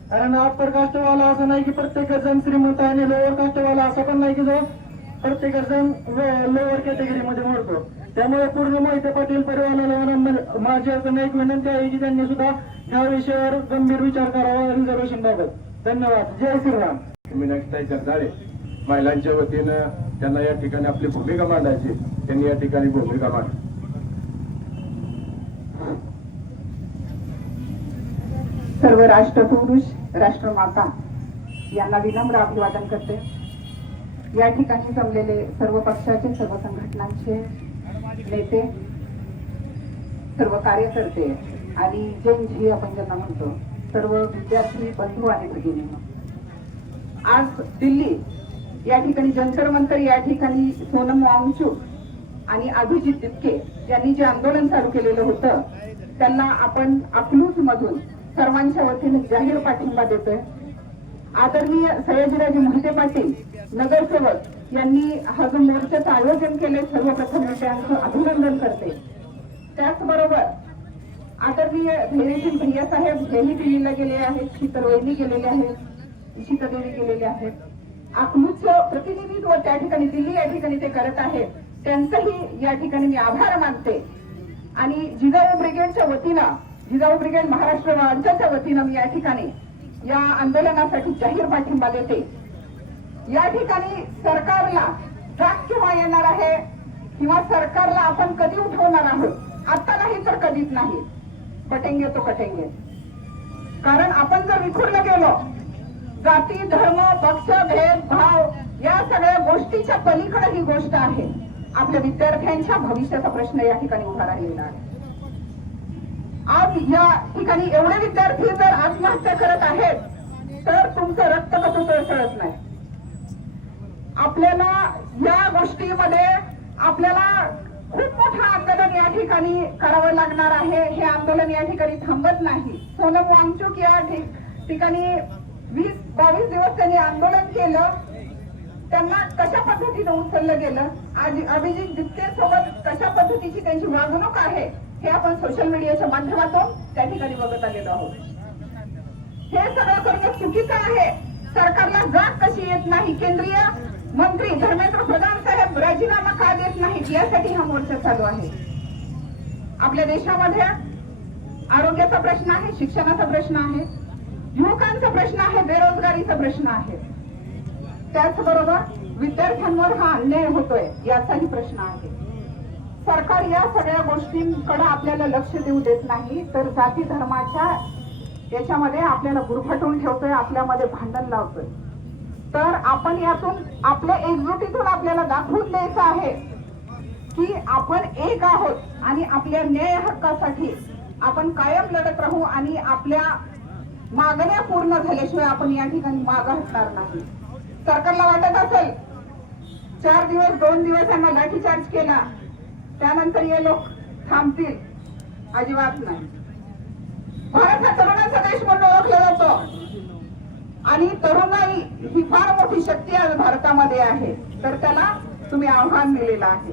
कारण अप्पर कास्टवाला असं नाही की प्रत्येक जण श्रीमंत आणि लोअर कास्टवाला असं पण नाही की जो प्रत्येक जण लोअर कॅटेगरीमध्ये मोडतो. त्यामुळे पूर्ण मोहिते पाटील परिवाराला माझ्याकडून एक विनंती आहे की त्यांनी सुद्धा ह्या विषयावर गंभीर विचार करावा रिझर्वेशन बाबत. धन्यवाद. जय श्रीराम. मीनाक्षीताई जगदाळे महिलांच्या वतीनं त्यांना या ठिकाणी आपली भूमिका मांडायची, त्यांनी या ठिकाणी भूमिका मांडली. सर्व राष्ट्रपुरुष, राष्ट्रमाता यांना विनम्र अभिवादन करते. या ठिकाणी जमलेले सर्व पक्षाचे, सर्व संघटनांचे नेते, सर्व कार्यकर्ते आणि जैन जी आपण ज्यांना म्हणतो, सर्व विद्यार्थी बंधू आणि भगिनी, आज दिल्ली या ठिकाणी जंतर मंतर या ठिकाणी सोनम वांगचुक आणि अभिजित तितके यांनी जे आंदोलन चालू केलेलं होतं त्यांना आपण अकलूज मधून सर्वांच्या वतीने जाहीर पाठिंबा देतोय. आदरणीय सयाजीराजे मोहिते पाटील नगरसेवक यांनी हा जो मोर्चाचं आयोजन केले, सर्वप्रथम मी त्यांचं अभिनंदन करते. त्याचबरोबर आदरणीय धैर्यशील भैया साहेब हेही दिल्लीला गेले आहेत, शीतल वहिनी गेलेले आहेत, शीतलदेवी गेलेले आहेत. अकलूजचं प्रतिनिधित्व त्या ठिकाणी दिल्ली या ठिकाणी ते करत आहेत, त्यांचंही या ठिकाणी मी आभार मानते. आणि जिजाऊ ब्रिगेडच्या वतीनं, जिजाऊ ब्रिगेड महाराष्ट्र राज्याच्या वतीनं मी या ठिकाणी या आंदोलनासाठी जाहीर पाठिंबा देते. या ठिकाणी सरकारला जाग केव्हा येणार आहे किंवा सरकारला आपण कधी उठवणार आहोत, आता नाही तर कधीच नाही. पटेंगे तो कटेंगे. कारण आपण जर विखुरलं गेलो, जाती, धर्म, पक्ष, भेदभाव या सगळ्या गोष्टीच्या पलीकडे ही गोष्ट आहे. आपल्या विद्यार्थ्यांच्या भविष्याचा प्रश्न या ठिकाणी उभा राहिलेला आहे. आज या ठिकाणी एवढे विद्यार्थी जर आत्महत्या करत आहेत तर तुमचं रक्त कसं सळसळत नाही. आपल्याला या गोष्टीमध्ये आपल्याला खूप मोठं आंदोलन या ठिकाणी करावं लागणार आहे. हे आंदोलन या ठिकाणी थांबत नाही. सोनम वांगचुक या ठिकाणी 20-22 दिवस त्यांनी आंदोलन केलं, त्यांना कशा पद्धतीनं उचललं गेलं, आज अभिजित तितके सोबत कशा पद्धतीची त्यांची वागणूक आहे हे आपण सोशल मीडियाच्या माध्यमातून त्या ठिकाणी बघत आलेलो आहोत. हे सगळं करणं चुकीचं आहे. सरकारला जाग कशी येत नाही, केंद्रीय मंत्री धर्मेंद्र प्रधान साहेब राजीनामा का देत नाहीत, यासाठी हा मोर्चा चालू आहे. आपल्या देशामध्ये आरोग्याचा प्रश्न आहे, शिक्षणाचा प्रश्न आहे, युवकांचा प्रश्न आहे, बेरोजगारीचा प्रश्न आहे. त्याचबरोबर विद्यार्थ्यांवर हा अन्याय होतोय याचाही प्रश्न आहे. सरकार या सगळ्या गोष्टींकडे आपल्याला लक्ष देऊ देत नाही, तर जाती धर्माच्या याच्यामध्ये आपल्याला गुरफटवून ठेवतोय, आपल्यामध्ये भांडण लावतोय. तर आपण यातून आपल्या एकजुटीतून आपल्याला दाखवून द्यायचं आहे की आपण एक आहोत आणि आपल्या न्याय हक्कासाठी आपण कायम लढत राहू आणि आपल्या मागण्या पूर्ण झाल्याशिवाय आपण या ठिकाणी मागे हटणार नाही. सरकारला वाटत असेल 4 दिवस 2 दिवस यांना लाठीचार्ज केला त्यानंतर हे लोक थांबतील, अजिबात नाही. भारत हा तरुणांचा देश म्हणून ओळखला जातो आणि तरुणाई ही फार मोठी शक्ती आज भारतामध्ये आहे. तर त्याला तुम्ही आव्हान दिलेलं आहे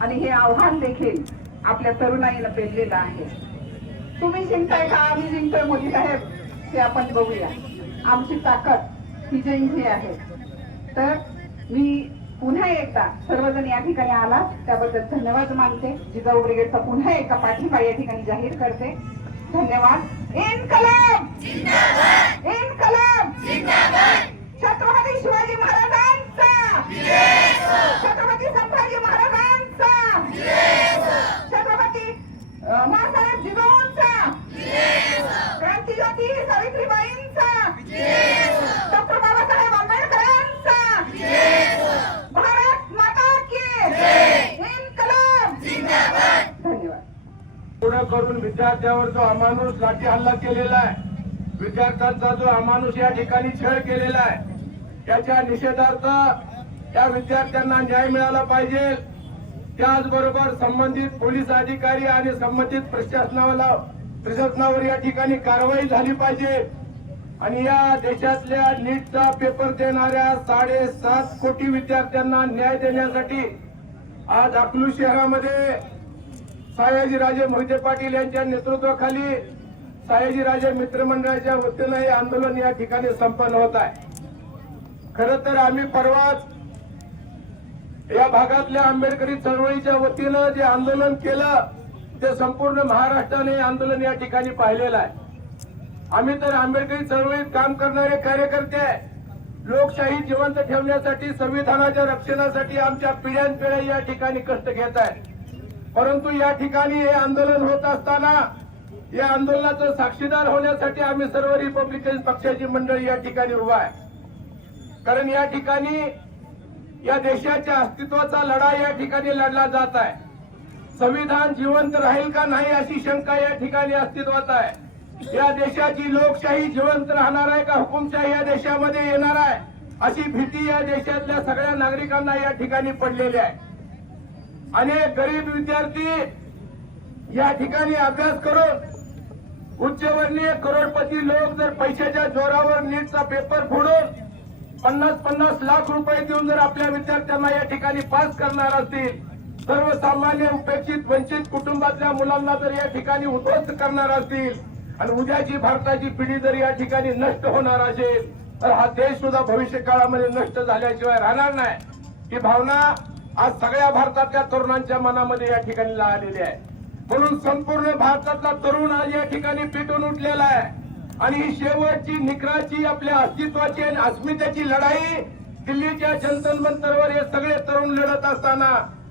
आणि हे आव्हान देखील आपल्या तरुणाईला पेललेलं आहे. तुम्ही जिंकताय का आम्ही जिंकतोय मोदी साहेब हे आपण बघूया. आमची ताकद ही जयंती आहे. तर मी पुन्हा एकदा सर्वजण या ठिकाणी आला त्याबद्दल धन्यवाद मानते. जिजाऊ ब्रिगेडचा पुन्हा एकदा पाठिंबा या ठिकाणी जाहीर करते. धन्यवाद. इन्कलाब जिंदाबाद, इन्कलाब जिंदाबाद. छत्रपती शिवाजी महाराजांचा, छत्रपती संभाजी महाराजांचा, छत्रपती माँसाहेब जिजाऊंचा, क्रांतिज्योती सावित्रीबाईंचा, डॉक्टर बाबासाहेब आंबेडकरांचा, भारत माता की इन्कलाब जिंदाबाद. धन्यवाद. पूर्ण करून विद्यार्थ्यावर जो अमानुष लाठी हल्ला केलेला आहे, विद्यार्थ्यांचा जो अमानुष या ठिकाणी छळ केलेला आहे, त्याच्या निषेधार्थ या विद्यार्थ्यांना न्याय मिळाला पाहिजे. त्याचबरोबर संबंधित पोलीस अधिकारी आणि संबंधित प्रशासनावर या ठिकाणी कारवाई झाली पाहिजे. आणि या देशातल्या नीटचा पेपर देणाऱ्या 7.5 कोटी विद्यार्थ्यांना न्याय देण्यासाठी आज अकलूज शहरामध्ये सयाजीराजे मोहिते पाटील यांच्या नेतृत्वाखाली सयाजीराजे मित्रमंडळाच्या वतीनं हे आंदोलन या ठिकाणी संपन्न होत आहे. खरं तर आम्ही परवाच या भागातल्या आंबेडकरी चळवळीच्या वतीनं जे आंदोलन केलं ते संपूर्ण महाराष्ट्राने आंदोलन या ठिकाणी पाहिलेलं आहे. आम्ही तर आंबेडकरी चळवळीत काम करणारे कार्यकर्ते आहे. लोकशाही जिवंत ठेवण्यासाठी, संविधानाच्या रक्षणासाठी आमच्या पिढ्यानपिढ्या या ठिकाणी कष्ट घेत आहेत. परंतु या ठिकाणी हे आंदोलन होत असताना या आंदोलनाचं साक्षीदार होण्यासाठी आम्ही सर्व रिपब्लिकन पक्षाची मंडळी या ठिकाणी उभा आहे. कारण या ठिकाणी या देशाच्या अस्तित्वाचा लढा या ठिकाणी लढला जात आहे. संविधान जिवंत राहील का नाही अशी शंका या ठिकाणी अस्तित्वात आहे. या देशाची लोकशाही जिवंत राहणार आहे का हुकुमशाही या देशामध्ये येणार आहे अशी भीती या देशातल्या सगळ्या नागरिकांना या ठिकाणी पडलेली आहे. अनेक गरीब विद्यार्थी या ठिकाणी अभ्यास करून उच्चवर्णीय करोडपती लोक जर पैशाच्या जोरावर नीटचा पेपर फोडून 50-50 लाख रुपये देऊन जर आपल्या विद्यार्थ्यांना या ठिकाणी पास करणार असतील, सर्वसामान्य उपेक्षित वंचित कुटुंबातल्या मुलांना जर या ठिकाणी उद्ध्वस्त करणार असतील आणि उद्याची भारताची पिढी जर या ठिकाणी नष्ट होणार असेल तर हा देश सुद्धा भविष्य काळामध्ये नष्ट झाल्याशिवाय राहणार नाही. ही भावना आज सगळ्या भारतातल्या तरुणांच्या मनामध्ये या ठिकाणी आलेली आहे. म्हणून संपूर्ण भारतातला तरुण आज या ठिकाणी पेटून उठलेला आहे आणि ही शेवटची निकराची आपल्या अस्तित्वाची आणि अस्मितेची लढाई दिल्लीच्या जंतर मंतरवर हे सगळे तरुण लढत असताना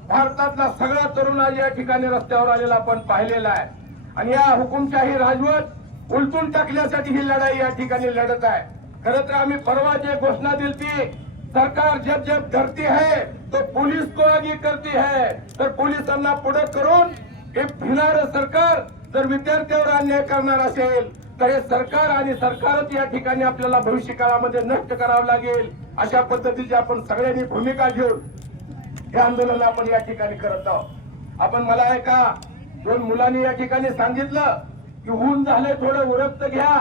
भारतातला सगळा तरुण आज या ठिकाणी रस्त्यावर आलेला आपण पाहिलेला आहे. आणि या हुकुमशाही राजवट उलटून टाकण्यासाठी ही लढाई या ठिकाणी लढत आहे. खरं तर आम्ही परवा जे घोषणा दिली ती सरकार जब जब डरती है तो पुलिस को आगे करती है, तर पोलिसांना पुढे करून हे भिणारं सरकार जर विद्यार्थ्यावर अन्याय करणार असेल तर हे सरकार आणि सरकारच या ठिकाणी आपल्याला भविष्य काळामध्ये नष्ट करावं लागेल अशा पद्धतीची आपण सगळ्यांनी भूमिका घेऊन हे आंदोलन आपण या ठिकाणी करत आहोत. आपण मला एका 2 मुलांनी या ठिकाणी सांगितलं की ऊन झालंय थोडं उरक्त घ्या.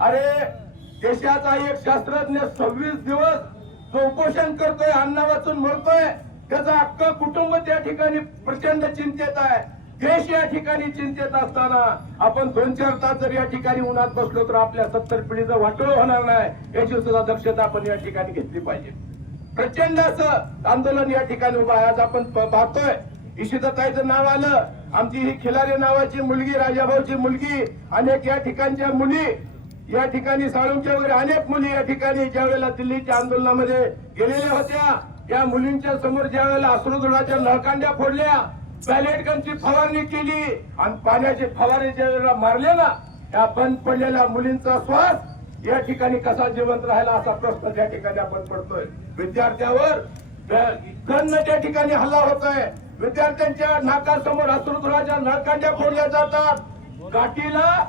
अरे देशाचा एक शास्त्रज्ञ 26 दिवस जो उपोषण करतोय, अन्न वाचून मरतोय, त्याचं अख्खं कुटुंब त्या ठिकाणी प्रचंड चिंतेत आहे. देश या ठिकाणी चिंतेत असताना आपण 2-4 तास जर या ठिकाणी उन्हात बसलो तर आपल्या 70 पिढीचं वाटोळं होणार नाही याची सुद्धा दक्षता आपण या ठिकाणी घेतली पाहिजे. प्रचंड असं आंदोलन या ठिकाणी उभं आहे. आज आपण पाहतोय इशिताताईचं नाव आलं, आमची ही खिलारे नावाची मुलगी, राजाभाऊची मुलगी, अनेक या ठिकाणच्या मुली या ठिकाणी साळुंच्या वगैरे अनेक मुली या ठिकाणी ज्या वेळेला दिल्लीच्या आंदोलनामध्ये गेलेल्या होत्या, या मुलींच्या समोर ज्या वेळेला अश्रुधुराच्या नळकांड्या फोडल्या, बॅलेट गनची फवारणी केली आणि पाण्याचे फवारे ज्या वेळेला मारले ना, त्या बंद पडलेल्या मुलींचा श्वास या ठिकाणी कसा जिवंत राहिला असा प्रश्न त्या ठिकाणी आपण पडतोय. विद्यार्थ्यावर गन त्या ठिकाणी हल्ला होतोय, विद्यार्थ्यांच्या नाकासमोर अश्रुधुराच्या नळकांड्या फोडल्या जातात, गाठीला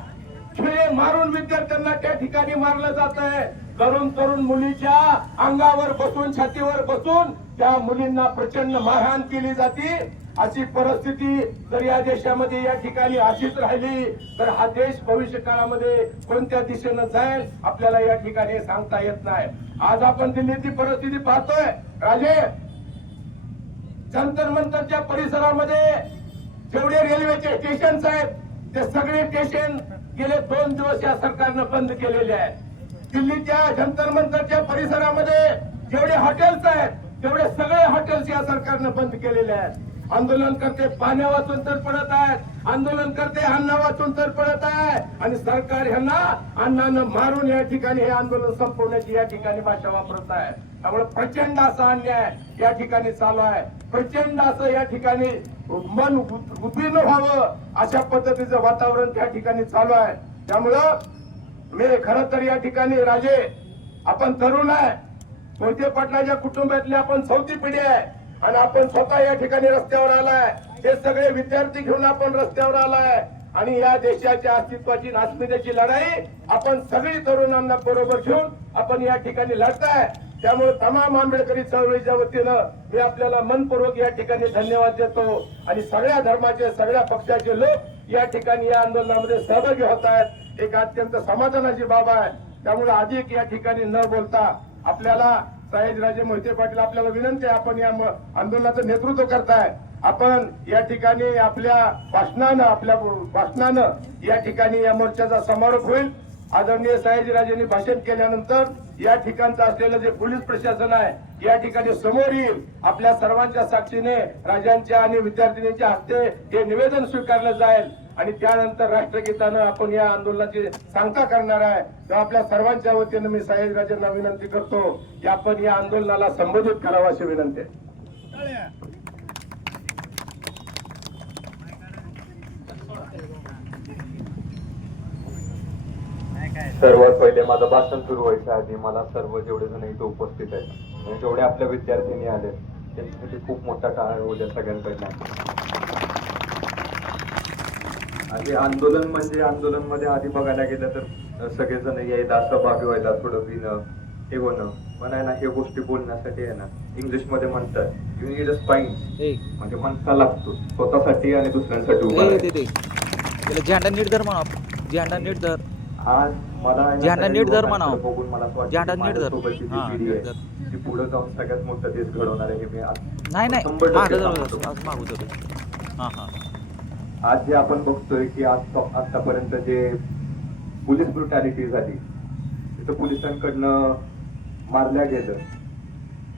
खिळे मारून विद्यार्थ्यांना त्या ठिकाणी मारलं जात आहे. तरुण मुलीच्या अंगावर बसून, छातीवर बसून त्या मुलींना प्रचंड मारहाण केली जाते. अशी परिस्थिती जर या देशामध्ये या ठिकाणी अशीच राहिली तर हा देश भविष्य काळामध्ये कोणत्या दिशेनं जाईल आपल्याला या ठिकाणी सांगता येत नाही. आज आपण दिल्लीची परिस्थिती पाहतोय. राजे, जंतर मंतरच्या परिसरामध्ये जेवढे रेल्वेचे स्टेशन आहेत ते सगळे स्टेशन गेले 2 दिवस या सरकारनं बंद केलेले आहेत. दिल्लीच्या जंतर मंतरच्या परिसरामध्ये जेवढे हॉटेल्स आहेत तेवढे सगळे हॉटेल्स या सरकारनं बंद केलेले आहेत. आंदोलन करते पाण्या वाचून तर पडत आहेत, आंदोलन करते अन्ना वाचून तर पडत आहे आणि सरकार ह्यांना अन्नानं मारून या ठिकाणी हे आंदोलन संपवण्याची या ठिकाणी भाषा वापरत आहे. त्यामुळे प्रचंड असा अन्याय या ठिकाणी चालू आहे. प्रचंड असं या ठिकाणी मन उद्विग्न व्हावं अशा पद्धतीचं वातावरण त्या ठिकाणी चालू आहे. त्यामुळं मी खरं तर या ठिकाणी राजे, आपण तरुण आहे, मोहिते पाटलाच्या कुटुंबातली आपण 4थी पिढी आहे आणि आपण स्वतः या ठिकाणी रस्त्यावर आलाय. हे सगळे विद्यार्थी घेऊन आपण रस्त्यावर आलाय आणि या देशाच्या अस्तित्वाची अस्मितेची लढाई आपण सगळी तरुणांना बरोबर घेऊन आपण या ठिकाणी लढताय. त्यामुळे तमाम आंबेडकरी चळवळीच्या वतीनं मी आपल्याला मनपूर्वक या ठिकाणी धन्यवाद देतो आणि सगळ्या धर्माचे, सगळ्या पक्षाचे लोक या ठिकाणी या आंदोलनामध्ये सहभागी होत आहेत. एक अत्यंत समाधानाची बाब आहे. त्यामुळे अधिक या ठिकाणी न बोलता आपल्याला सयाजीराजे मोहिते पाटील, आपल्याला विनंती आहे, आपण या आंदोलनाचं नेतृत्व करताय, आपण या ठिकाणी आपल्या भाषणानं या ठिकाणी या मोर्चाचा समारोप होईल. आदरणीय सयाजीराजेंनी भाषण केल्यानंतर या ठिकाणचं असलेलं जे पोलीस प्रशासन आहे या ठिकाणी समोर येईल. आपल्या सर्वांच्या साक्षीने राजांच्या आणि विद्यार्थिनींच्या हस्ते हे निवेदन स्वीकारलं जाईल आणि त्यानंतर राष्ट्रगीतानं आपण या आंदोलनाची सांगता करणार आहे. तर आपल्या सर्वांच्या वतीनं मी सयाजीराजेंना विनंती करतो की आपण या आंदोलनाला संबोधित करावं अशी विनंती आहे. सर्वात पहिले माझं भाषण सुरू व्हायच्या आधी मला सर्व जेवढे जण इथे उपस्थित आहेत आणि जेवढे आपल्या विद्यार्थिनी आले त्यांच्यासाठी खूप मोठा टाळा उद्या सगळ्यांकडनं. आणि आंदोलन म्हणजे आंदोलन मध्ये आधी बघायला गेलं तर सगळेजण यायला सहभागी व्हायला थोडं भिणं हे होणं पण आहे ना, हे गोष्टी बोलण्यासाठी आहे ना इंग्लिश मध्ये म्हणतात यू नीड अ स्पाईन, म्हणजे मनसा लागतो स्वतःसाठी आणि दुसऱ्यांसाठी उभा राहायला. झेंडा नीट धर म्हणा, झेंडा नीट धर. आज मला झेंडा नीट धर म्हणावं. बघून मला असं वाटतं झेंडा नीट धर. माझ्यासोबतची जी पिढी आहे ती पुढे जाऊन सगळ्यात मोठा देश घडवणार आहे हे मी आज नाही नाही 100% मागं सांगतो. जाऊ, आज मागू जाऊ. हां हां आज जे आपण बघतोय की आतापर्यंत जे पोलीस ब्रुटॅलिटी झाली, तिथं पोलिसांकडनं मारल्या गेलं,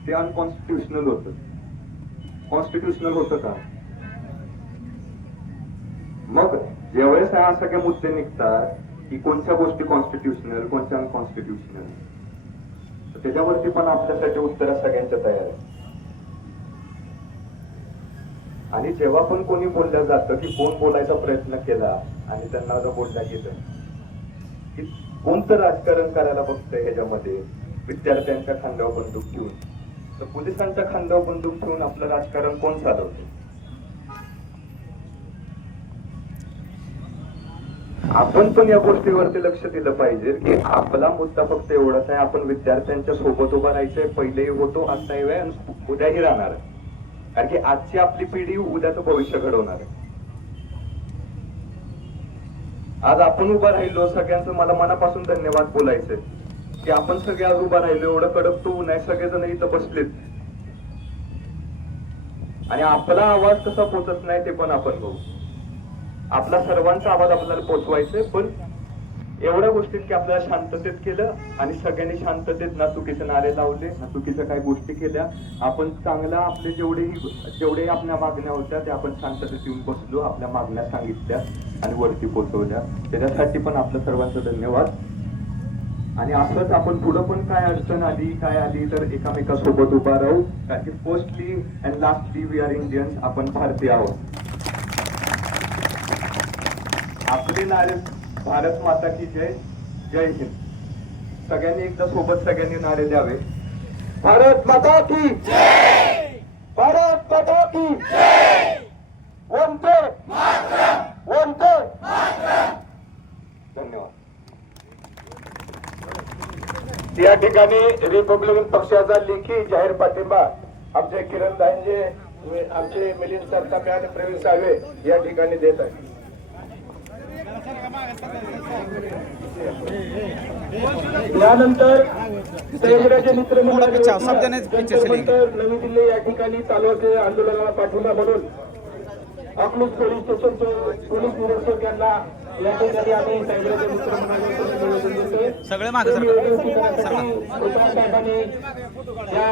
ते अनकॉन्स्टिट्युशनल होतं. कॉन्स्टिट्युशनल होतं का? मग ज्यावेळेस ह्या सगळे मुद्दे निघतात की कोणत्या गोष्टी कॉन्स्टिट्युशनल कोणत्या अनकॉन्स्टिट्युशनल, तर त्याच्यावरती पण आपल्यासाठी उत्तर सगळ्यांच्या तयार आहे. आणि जेव्हा पण कोणी बोललं जातं की कोण बोलायचा प्रयत्न केला आणि त्यांना जर बोलल्या गेलं की कोणतं राजकारण करायला बघतंय ह्याच्यामध्ये, विद्यार्थ्यांच्या खांद्यावर बंदूक ठेवून, तर पोलिसांच्या खांद्यावर बंदूक ठेवून आपलं राजकारण कोण चालवतं? आपण पण या गोष्टीवरती लक्ष दिलं पाहिजे की आपला मुद्दा फक्त एवढाच आहे, आपण विद्यार्थ्यांच्या सोबत उभा राहायचंय. पहिलेही होतो, आताही आहे, उद्याही राहणार आहे. कारण की आजची आपली पिढी उद्याचं भविष्य घडवणार आहे. आज आपण उभा राहिलो, सगळ्यांचं मला मनापासून धन्यवाद बोलायचंय की आपण सगळे आज उभा राहिलो. एवढं कडक तो नाही, सगळेजण इथं बसलेत आणि आपला आवाज कसा पोचत नाही ते पण आपण बघू. आपला सर्वांचा आवाज आपल्याला पोचवायचंय, पण एवढ्या गोष्टीत की आपल्याला शांततेत केलं आणि सगळ्यांनी शांततेत ना चुकीचे नारे लावले ना चुकीच्या काही गोष्टी केल्या. आपण चांगला आपले जेवढे आपल्या मागण्या होत्या त्या आपण शांततेत येऊन बसलो, आपल्या मागण्या सांगितल्या आणि वरती पोहोचवल्या. त्याच्यासाठी पण आपलं सर्वांचं धन्यवाद. आणि असंच आपण पुढं पण काय अडचण आली काय आली तर एकामेकासोबत उभा राहू. कारण की firstly and lastly we are Indians, आपण भारतीय आहोत. आपले नारे भारत माता की जय, जय हिंद. सगळ्यांनी एकदा सोबत सगळ्यांनी नारे द्यावे. भारत माता की जय, भारत माता की जय, वंदे मातरम, वंदे मातरम. धन्यवाद. या ठिकाणी रिपब्लिकन पक्षाचा लेखी जाहीर पाठिंबा आमचे किरण दांजे, आमचे मिलिंद सरतापे आणि प्रवीण साळवे या ठिकाणी देत आहे. यानंतर सयाजीराजे मित्रमंडळ नवी दिल्ली या ठिकाणी चालू असलेल्या आंदोलनाला पाठिंबा म्हणून अकलूज पोलीस स्टेशनचे पोलीस निरीक्षक यांना या ठिकाणी आम्ही सयाजीराजे मित्रमंडळाचे निवेदन देतोय. सगळे मागे साहेबांनी या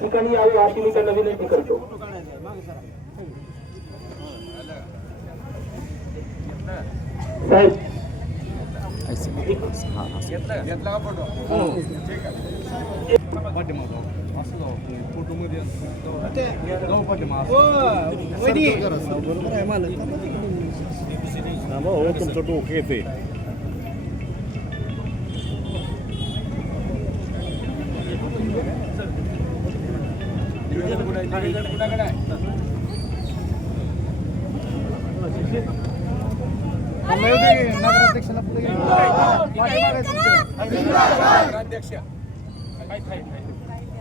ठिकाणी यावे अशी मी त्यांना विनंती करतो. साहेब तुमचं डोकं येते.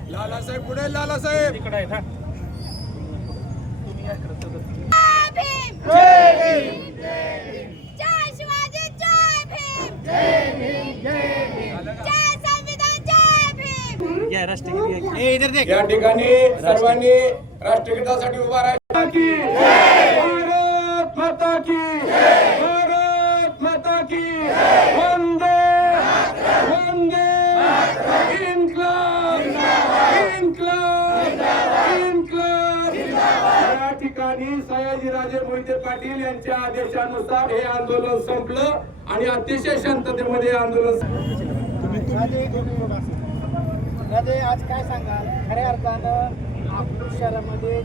लालासाहेब पुढे, लालासाहेब इकडे आहेत. जय शिवाजी, जय भीम, जय भीम, जय भीम, जय संविधान, जय भीम. या ठिकाणी सर्वांनी राष्ट्रगीतासाठी उभा राहायचं. भारत माता की, भारत माता की वंदे वंदे इन्क्लाब इन्क्लाब इन्क्लाब. या ठिकाणी सयाजीराजे मोहिते पाटील यांच्या आदेशानुसार हे आंदोलन संपलं आणि अतिशय शांततेमध्ये हे आंदोलन. आज काय सांगाल खऱ्या अर्थानं अकलूज शहरामध्ये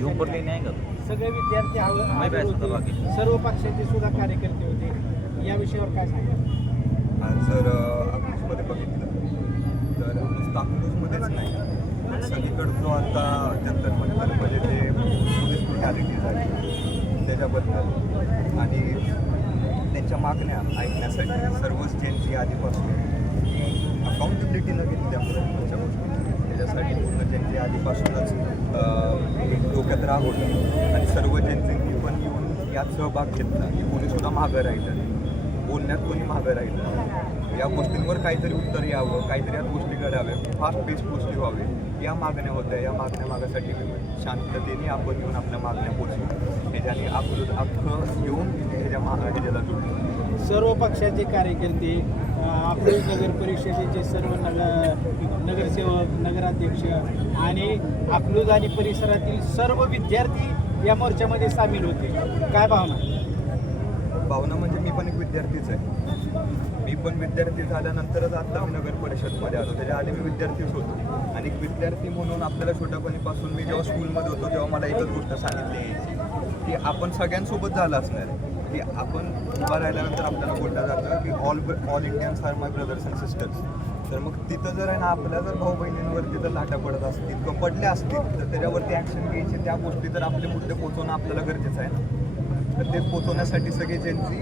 झोपडले नाही का सगळे विद्यार्थी हजर होते, सर्व पक्षाचे सुद्धा कार्यकर्ते होते, या विषयावर काय सांगाल? आज जर अकलूजमध्ये बघितलं तर नुसतं अकलूजमध्येच नाही, सगळीकडं जो आता जंतर मंतरमध्ये जे पोलीस ब्रुटॅलिटी झाली त्याच्याबद्दल आणि त्यांच्या मागण्या ऐकण्यासाठी सर्वच ज्यांची आधीपासून अकाउंटेबिलिटी न घेतली त्यामुळे त्याच्यासाठी पूर्ण ज्यांची आधीपासूनच एक डोक्यात राग होतं आणि सर्व ज्यांनी पण येऊन यात सहभाग घेतला की कोणीसुद्धा मागं राहिलं, बोलण्यात कोणी मागं राहिलं, या गोष्टींवर काहीतरी उत्तर यावं, काहीतरी या गोष्टी घडाव्या, फास्ट पेस गोष्टी व्हावे, या मागण्या होत्या. या मागण्या मागासाठी शांततेने आपण येऊन आपल्या मागण्या पोचवू, ह्याच्याने आपलं अख्खं येऊन ह्याच्याला जोडलं. सर्व पक्षाचे कार्यकर्ते, अकलूज नगर परिषदेचे सर्व नगरसेवक, नगराध्यक्ष आणि अकलूज आणि परिसरातील सर्व विद्यार्थी या मोर्चामध्ये सामील होते. काय भावना? भावना म्हणजे मी पण एक विद्यार्थीच आहे. मी पण विद्यार्थी झाल्यानंतरच आता मी नगर परिषदमध्ये आलो, त्याच्या आधी मी विद्यार्थीच होतो. आणि एक विद्यार्थी म्हणून आपल्याला छोट्यापणीपासून मी जेव्हा स्कूलमध्ये होतो तेव्हा मला एकच गोष्ट सांगितली की आपण सगळ्यांसोबत झालं असणार की आपण उभा राहिल्यानंतर आपल्याला बोललं जातं की all Indians are my brothers and sisters. तर मग तिथं जर आहे ना आपल्या जर भाऊ बहिणींवरती जर लाटा पडत असतील किंवा पडल्या असतील तर त्याच्यावरती ॲक्शन घ्यायची, त्या गोष्टी तर आपले मुद्दे पोचवणं आपल्याला गरजेचं आहे ना. तर ते पोचवण्यासाठी सगळे जेन्झी,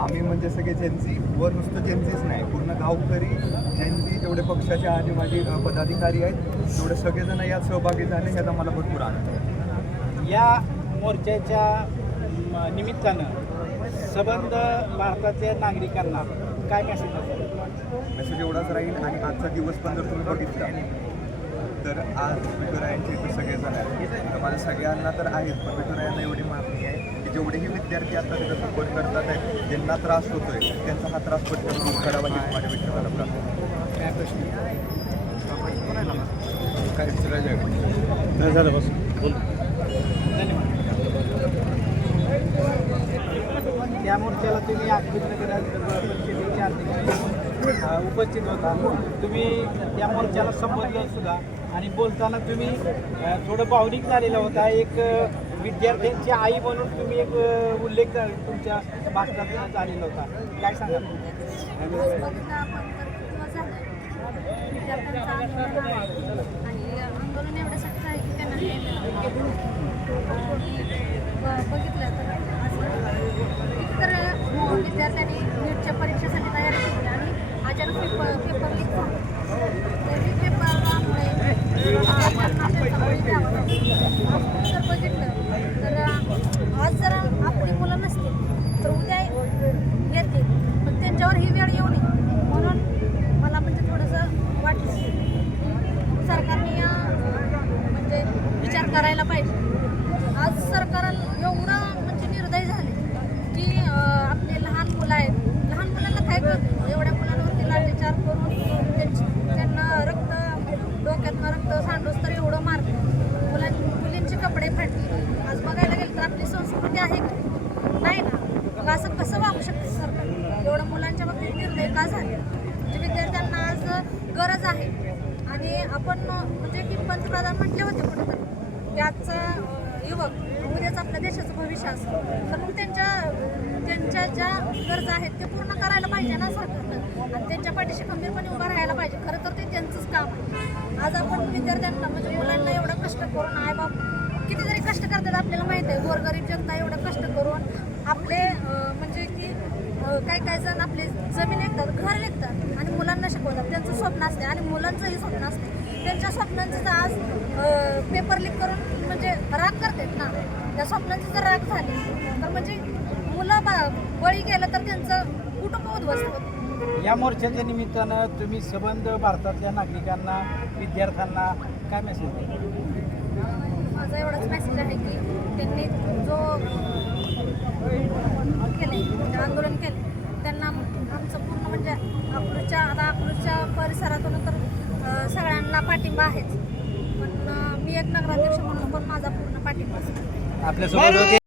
आम्ही म्हणजे सगळे जेन्झी वर नुसतं जेन्झीच नाही, पूर्ण गावकरी जेन्झी जेवढे पक्षाचे आणि माझे पदाधिकारी आहेत तेवढे सगळेजण यात सहभागी झाले, ह्याचा मला भरपूर आनंद आहे. या मोर्चाच्या निमित्तानं संबंध भारताच्या नागरिकांना काय मेसेज असेल? मेसेज एवढाच राहील. आणि आजचा दिवस पण जर तुम्ही बघितला तर आज विठुरायांचे इथे सगळेजण आहेत, तर माझ्या सगळ्यांना तर आहेत, पण विठुरायांना एवढी मागणी आहे की जेवढेही विद्यार्थी आता तिथं सपोर्ट करतात आहेत, ज्यांना त्रास होतोय त्यांचा हा त्रास पटकन दूर करावा ही माझ्या विठुराला प्रार्थना. काय प्रश्न? काय झालं बस त्या मोर्चाला तुम्ही अकलूज नगर परिषदेचे अध्यक्ष उपस्थित होता. तुम्ही त्या मोर्चाला संबोधलं सुद्धा आणि बोलताना तुम्ही थोडं भावनिक झालेला होता. एक विद्यार्थ्यांची आई म्हणून तुम्ही एक उल्लेख तुमच्या भाषणात झालेला होता. काय सांगा? विद्यार्थ्यांचं आंदोलन आहे आणि आंदोलन एवढ्यासाठी आहे की त्यांना बघितलं तर तर विद्यार्थ्यांनी नीटच्या परीक्षेसाठी तयारी केली आणि अचानक पेपर लीक झाला. पेपरामुळे जर बघितलं तर आज जर आपली मुलं नसतील तर उद्या येतील, पण त्यांच्यावर ही वेळ येऊ नये म्हणून मला म्हणजे थोडंसं वाटलं सरकारने म्हणजे विचार करायला पाहिजे. आज सरकारला एवढं म्हणजे निर्दयी झाले की आपले लहान मुलं आहेत, लहान मुलांना काय कळतं, एवढ्या मुलांवरती लाठीचार करून त्यांना रक्त डोक्यातनं रक्त सांडूस तर एवढं मारलं, मुलींचे कपडे फाटले. आज बघायला गेलं तर आपली संस्कृती आहे का? नाही ना. मग असं कसं वागू शकते सरकार? एवढं मुलांच्या बाबतीत निर्णय का झाले? म्हणजे विद्यार्थ्यांना आज गरज आहे आणि आपण म्हणजे की पंतप्रधान म्हटले होते कुठेतरी की आजचा युवक उद्याच आपल्या देशाचं भविष्य असतं, तर मग त्यांच्या ज्या गरजा आहेत ते पूर्ण करायला पाहिजे ना सरकारनं आणि त्यांच्या पाठीशी खंबीरपणे उभं राहायला पाहिजे. खरं तर ते त्यांचंच काम आहे. आज आपण विद्यार्थ्यांना म्हणजे मुलांना एवढं कष्ट करून आईबाप कितीतरी कष्ट करतात आपल्याला माहिती आहे. गोरगरीब जनता एवढं कष्ट करून आपले म्हणजे की काही जण आपले जमीन विकतात, घर विकतात आणि मुलांना शिकवतात. त्यांचं स्वप्न असते आणि मुलांचंही स्वप्न असते. त्यांच्या स्वप्नांचं जर आज पेपर लीक करून म्हणजे राग करतात ना, त्या स्वप्नांची जर राग झाली तर म्हणजे मुलं बळी गेलं तर त्यांचं कुटुंब उद्ध्वस्त होतं. या मोर्चाच्या निमित्तानं तुम्ही संबंध भारतातल्या नागरिकांना, विद्यार्थ्यांना काय मेसेज द्याल? माझा एवढाच मेसेज आहे की त्यांनी जो केले पाठिंबा आहेच, पण मी एक नगराध्यक्ष म्हणून पण माझा पूर्ण पाठिंबा असतो. आपल्यासोबत